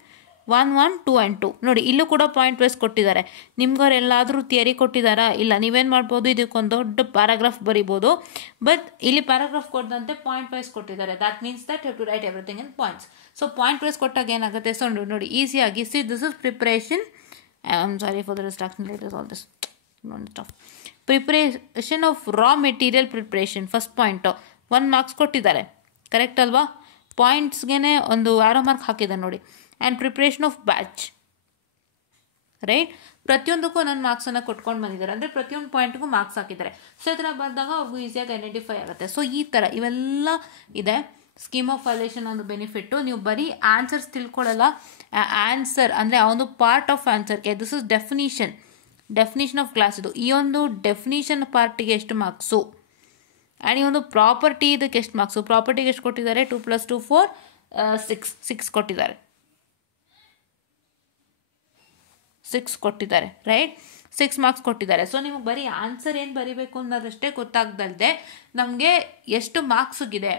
1, 1, 2 and 2. ನೋಡಿ ಇಲ್ಲೂ ಕೂಡ ಪಾಯಿಂಟ್ ವೈಸ್ ಕೊಟ್ಟಿದ್ದಾರೆ. ನಿಮ್ಗವ್ರು ಎಲ್ಲಾದರೂ ಥಿಯರಿ ಕೊಟ್ಟಿದ್ದಾರಾ? ಇಲ್ಲ. ನೀವೇನು ಮಾಡ್ಬೋದು, ಇದಕ್ಕೊಂದು ದೊಡ್ಡ ಪ್ಯಾರಾಗ್ರಾಫ್ ಬರಿಬೋದು. ಬಟ್ ಇಲ್ಲಿ ಪ್ಯಾರಾಗ್ರಾಫ್ ಕೊಟ್ಟಂತೆ ಪಾಯಿಂಟ್ ವೈಸ್ ಕೊಟ್ಟಿದ್ದಾರೆ. That means that you to write everything in points. So point wise ಕೊಟ್ಟಾಗ ಏನಾಗುತ್ತೆ, ಸೊ ನೋಡಿ ಈಸಿಯಾಗಿ see this is preparation. I am sorry for the distraction later all this stuff. Preparation of raw material preparation first point 1 marks ಕೊಟ್ಟಿದ್ದಾರೆ. Correct ಅಲ್ವಾ? ಪಾಯಿಂಟ್ಸ್ಗೆ ಒಂದು arrow mark ಹಾಕಿದ್ದಾರೆ ನೋಡಿ. And preparation of batch, right, ಪ್ರತಿಯೊಂದಕ್ಕೂ ಒಂದೊಂದು ಮಾರ್ಕ್ಸನ್ನು ಕೊಟ್ಕೊಂಡು ಬಂದಿದ್ದಾರೆ. ಅಂದರೆ ಪ್ರತಿಯೊಂದು ಪಾಯಿಂಟ್ಗೂ ಮಾರ್ಕ್ಸ್ ಹಾಕಿದ್ದಾರೆ. ಸೊ ಈ ಥರ ಬಂದಾಗ ಅವ್ರಿಗೂ ಈಸಿಯಾಗಿ ಐಡೆಂಟಿಫೈ ಆಗುತ್ತೆ. ಸೊ ಈ ಥರ ಇವೆಲ್ಲ ಇದೆ ಸ್ಕೀಮ್ ಆಫ್ ವ್ಯಾಲ್ಯೂಯೇಷನ್. ಒಂದು ಬೆನಿಫಿಟ್ಟು, ನೀವು ಬರೀ ಆನ್ಸರ್ಸ್ ತಿಳ್ಕೊಳ್ಳಲ್ಲ, ಆನ್ಸರ್ ಅಂದರೆ ಆ ಒಂದು ಪಾರ್ಟ್ ಆಫ್ ಆನ್ಸರ್ಗೆ this is definition of class. ಇದು ಈ ಒಂದು ಡೆಫಿನಿಷನ್ ಪಾರ್ಟಿಗೆ ಎಷ್ಟು ಮಾರ್ಕ್ಸು ಆ್ಯಂಡ್ ಈ ಒಂದು ಪ್ರಾಪರ್ಟಿ ಇದಕ್ಕೆ ಎಷ್ಟು ಮಾರ್ಕ್ಸು. ಪ್ರಾಪರ್ಟಿಗೆ ಎಷ್ಟು ಕೊಟ್ಟಿದ್ದಾರೆ, 2 + 2 4 6 ಕೊಟ್ಟಿದ್ದಾರೆ. 6 ಕೊಟ್ಟಿದ್ದಾರೆ, ರೈಟ್, 6 marks ಕೊಟ್ಟಿದ್ದಾರೆ. ಸೊ ನಿಮಗೆ ಬರೀ ಆನ್ಸರ್ ಏನು ಬರೀಬೇಕು ಅನ್ನೋದಷ್ಟೇ ಗೊತ್ತಾಗ್ದಲ್ದೆ ನಮಗೆ ಎಷ್ಟು ಮಾರ್ಕ್ಸಿಗಿದೆ,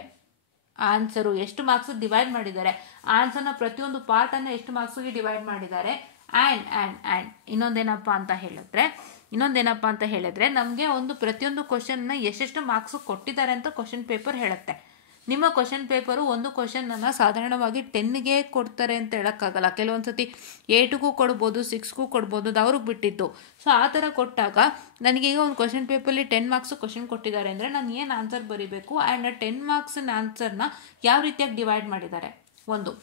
ಆನ್ಸರು ಎಷ್ಟು ಮಾರ್ಕ್ಸ್ ಡಿವೈಡ್ ಮಾಡಿದ್ದಾರೆ, ಆನ್ಸರ್ನ ಪ್ರತಿಯೊಂದು ಪಾರ್ಟನ್ನು ಎಷ್ಟು ಮಾರ್ಕ್ಸಿಗೆ ಡಿವೈಡ್ ಮಾಡಿದ್ದಾರೆ. ಆ್ಯಂಡ್ ಇನ್ನೊಂದೇನಪ್ಪ ಅಂತ ಹೇಳಿದ್ರೆ ನಮಗೆ ಒಂದು ಪ್ರತಿಯೊಂದು ಕ್ವಶನ್ನ ಎಷ್ಟೆಷ್ಟು ಮಾರ್ಕ್ಸು ಕೊಟ್ಟಿದ್ದಾರೆ ಅಂತ ಕ್ವಶನ್ ಪೇಪರ್ ಹೇಳುತ್ತೆ. ನಿಮ್ಮ ಕ್ವಶನ್ ಪೇಪರು ಒಂದು ಕ್ವಶನನ್ನು ಸಾಧಾರಣವಾಗಿ 10ಗೆ ಕೊಡ್ತಾರೆ ಅಂತ ಹೇಳೋಕ್ಕಾಗಲ್ಲ. ಕೆಲವೊಂದು ಸತಿ 8ಗೂ ಕೊಡ್ಬೋದು, 6ಗೂ ಕೊಡ್ಬೋದು, ಅದು ಅವ್ರಿಗೆ ಬಿಟ್ಟಿದ್ದು. ಸೊ ಆ ಥರ ಕೊಟ್ಟಾಗ ನನಗೀಗ ಒಂದು ಕ್ವಶನ್ ಪೇಪರಲ್ಲಿ 10 marks ಕ್ವಶನ್ ಕೊಟ್ಟಿದ್ದಾರೆ ಅಂದರೆ ನಾನು ಏನು ಆನ್ಸರ್ ಬರೀಬೇಕು ಆ್ಯಂಡ್ 10 marks ಆನ್ಸರ್ನ ಯಾವ ರೀತಿಯಾಗಿ ಡಿವೈಡ್ ಮಾಡಿದ್ದಾರೆ ಒಂದು.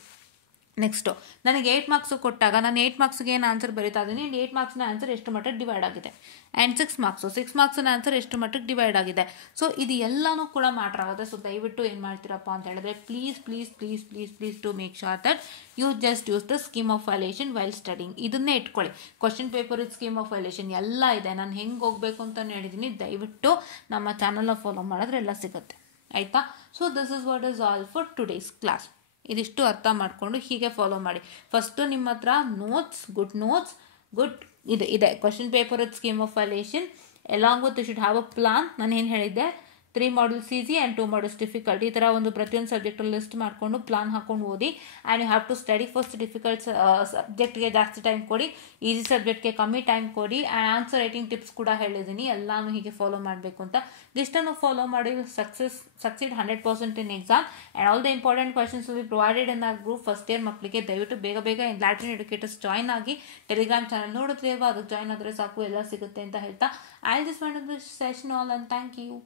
ನೆಕ್ಸ್ಟು ನನಗೆ 8 marks ಕೊಟ್ಟಾಗ ನಾನು 8 marksಗೆ ಏನು ಆನ್ಸರ್ ಬರೀತಾ ಇದ್ದೀನಿ, 8 marksನ ಆನ್ಸರ್ ಎಷ್ಟು ಮಟ್ಟಕ್ಕೆ ಡಿವೈಡ್ ಆಗಿದೆ. ಆ್ಯಂಡ್ 6 marksನ ಆನ್ಸರ್ ಎಷ್ಟು ಮಟ್ಟಕ್ಕೆ ಡಿವೈಡ್ ಆಗಿದೆ. ಸೊ ಇದು ಎಲ್ಲನೂ ಕೂಡ ಮ್ಯಾಟ್ರ್ ಆಗುತ್ತೆ. ಸೊ ದಯವಿಟ್ಟು ಏನು ಮಾಡ್ತೀರಪ್ಪ ಅಂತ ಹೇಳಿದ್ರೆ please to make sure that you just use the scheme of valuation while studying. ಇದನ್ನೇ ಇಟ್ಕೊಳ್ಳಿ. Question paper with scheme of valuation ಎಲ್ಲ ಇದೆ. ನಾನು ಹೆಂಗೆ ಹೋಗಬೇಕು ಅಂತ ಹೇಳಿದ್ದೀನಿ. ದಯವಿಟ್ಟು ನಮ್ಮ ಚಾನಲ್ನ ಫಾಲೋ ಮಾಡಿದ್ರೆ ಎಲ್ಲ ಸಿಗುತ್ತೆ, ಆಯಿತಾ? So this is what is all for today's class. ಇದಿಷ್ಟು ಅರ್ಥ ಮಾಡಿಕೊಂಡು ಹೀಗೆ ಫಾಲೋ ಮಾಡಿ. ಫಸ್ಟು ನಿಮ್ಮ ಹತ್ರ ನೋಟ್ಸ್ ಇದೆ question paper with scheme of valuation along with you should have a plan. ನಾನು ಏನು ಹೇಳಿದ್ದೆ, 3 modules easy and 2 modules difficult. ಈ ಥರ ಒಂದು ಪ್ರತಿಯೊಂದು ಸಬ್ಜೆಕ್ಟಲ್ಲಿ ಲಿಸ್ಟ್ ಮಾಡಿಕೊಂಡು ಪ್ಲಾನ್ ಹಾಕೊಂಡು ಓದಿ. And you have to study first difficult ಸಬ್ಜೆಕ್ಟ್ಗೆ ಜಾಸ್ತಿ ಟೈಮ್ ಕೊಡಿ, ಈಸಿ ಸಬ್ಜೆಕ್ಟ್ಗೆ ಕಮ್ಮಿ ಟೈಮ್ ಕೊಡಿ. ಆ್ಯಂಡ್ ಆನ್ಸರ್ ರೈಟಿಂಗ್ ಟಿಪ್ಸ್ ಕೂಡ ಹೇಳಿದ್ದೀನಿ, ಎಲ್ಲನೂ ಹೀಗೆ ಫಾಲೋ ಮಾಡಬೇಕು ಅಂತ. ಇಷ್ಟನ್ನು ಫಾಲೋ ಮಾಡಿ succeed 100% in exam. And all the important questions will be provided in our group. First year ಮಕ್ಕಳಿಗೆ ದಯವಿಟ್ಟು ಬೇಗ ಲ್ಯಾಟ್ರಿನ್ ಎಡ್ಯುಕೇಟರ್ಸ್ ಜಾಯ್ನ್ ಆಗಿ. ಟೆಲಿಗ್ರಾಮ್ ಚಾನಲ್ ನೋಡಿದ್ರೆ ಅದಕ್ಕೆ ಜಾಯ್ನ್ ಆದರೆ ಸಾಕು, ಎಲ್ಲ ಸಿಗುತ್ತೆ ಅಂತ ಹೇಳ್ತಾ I just want to session all and thank you.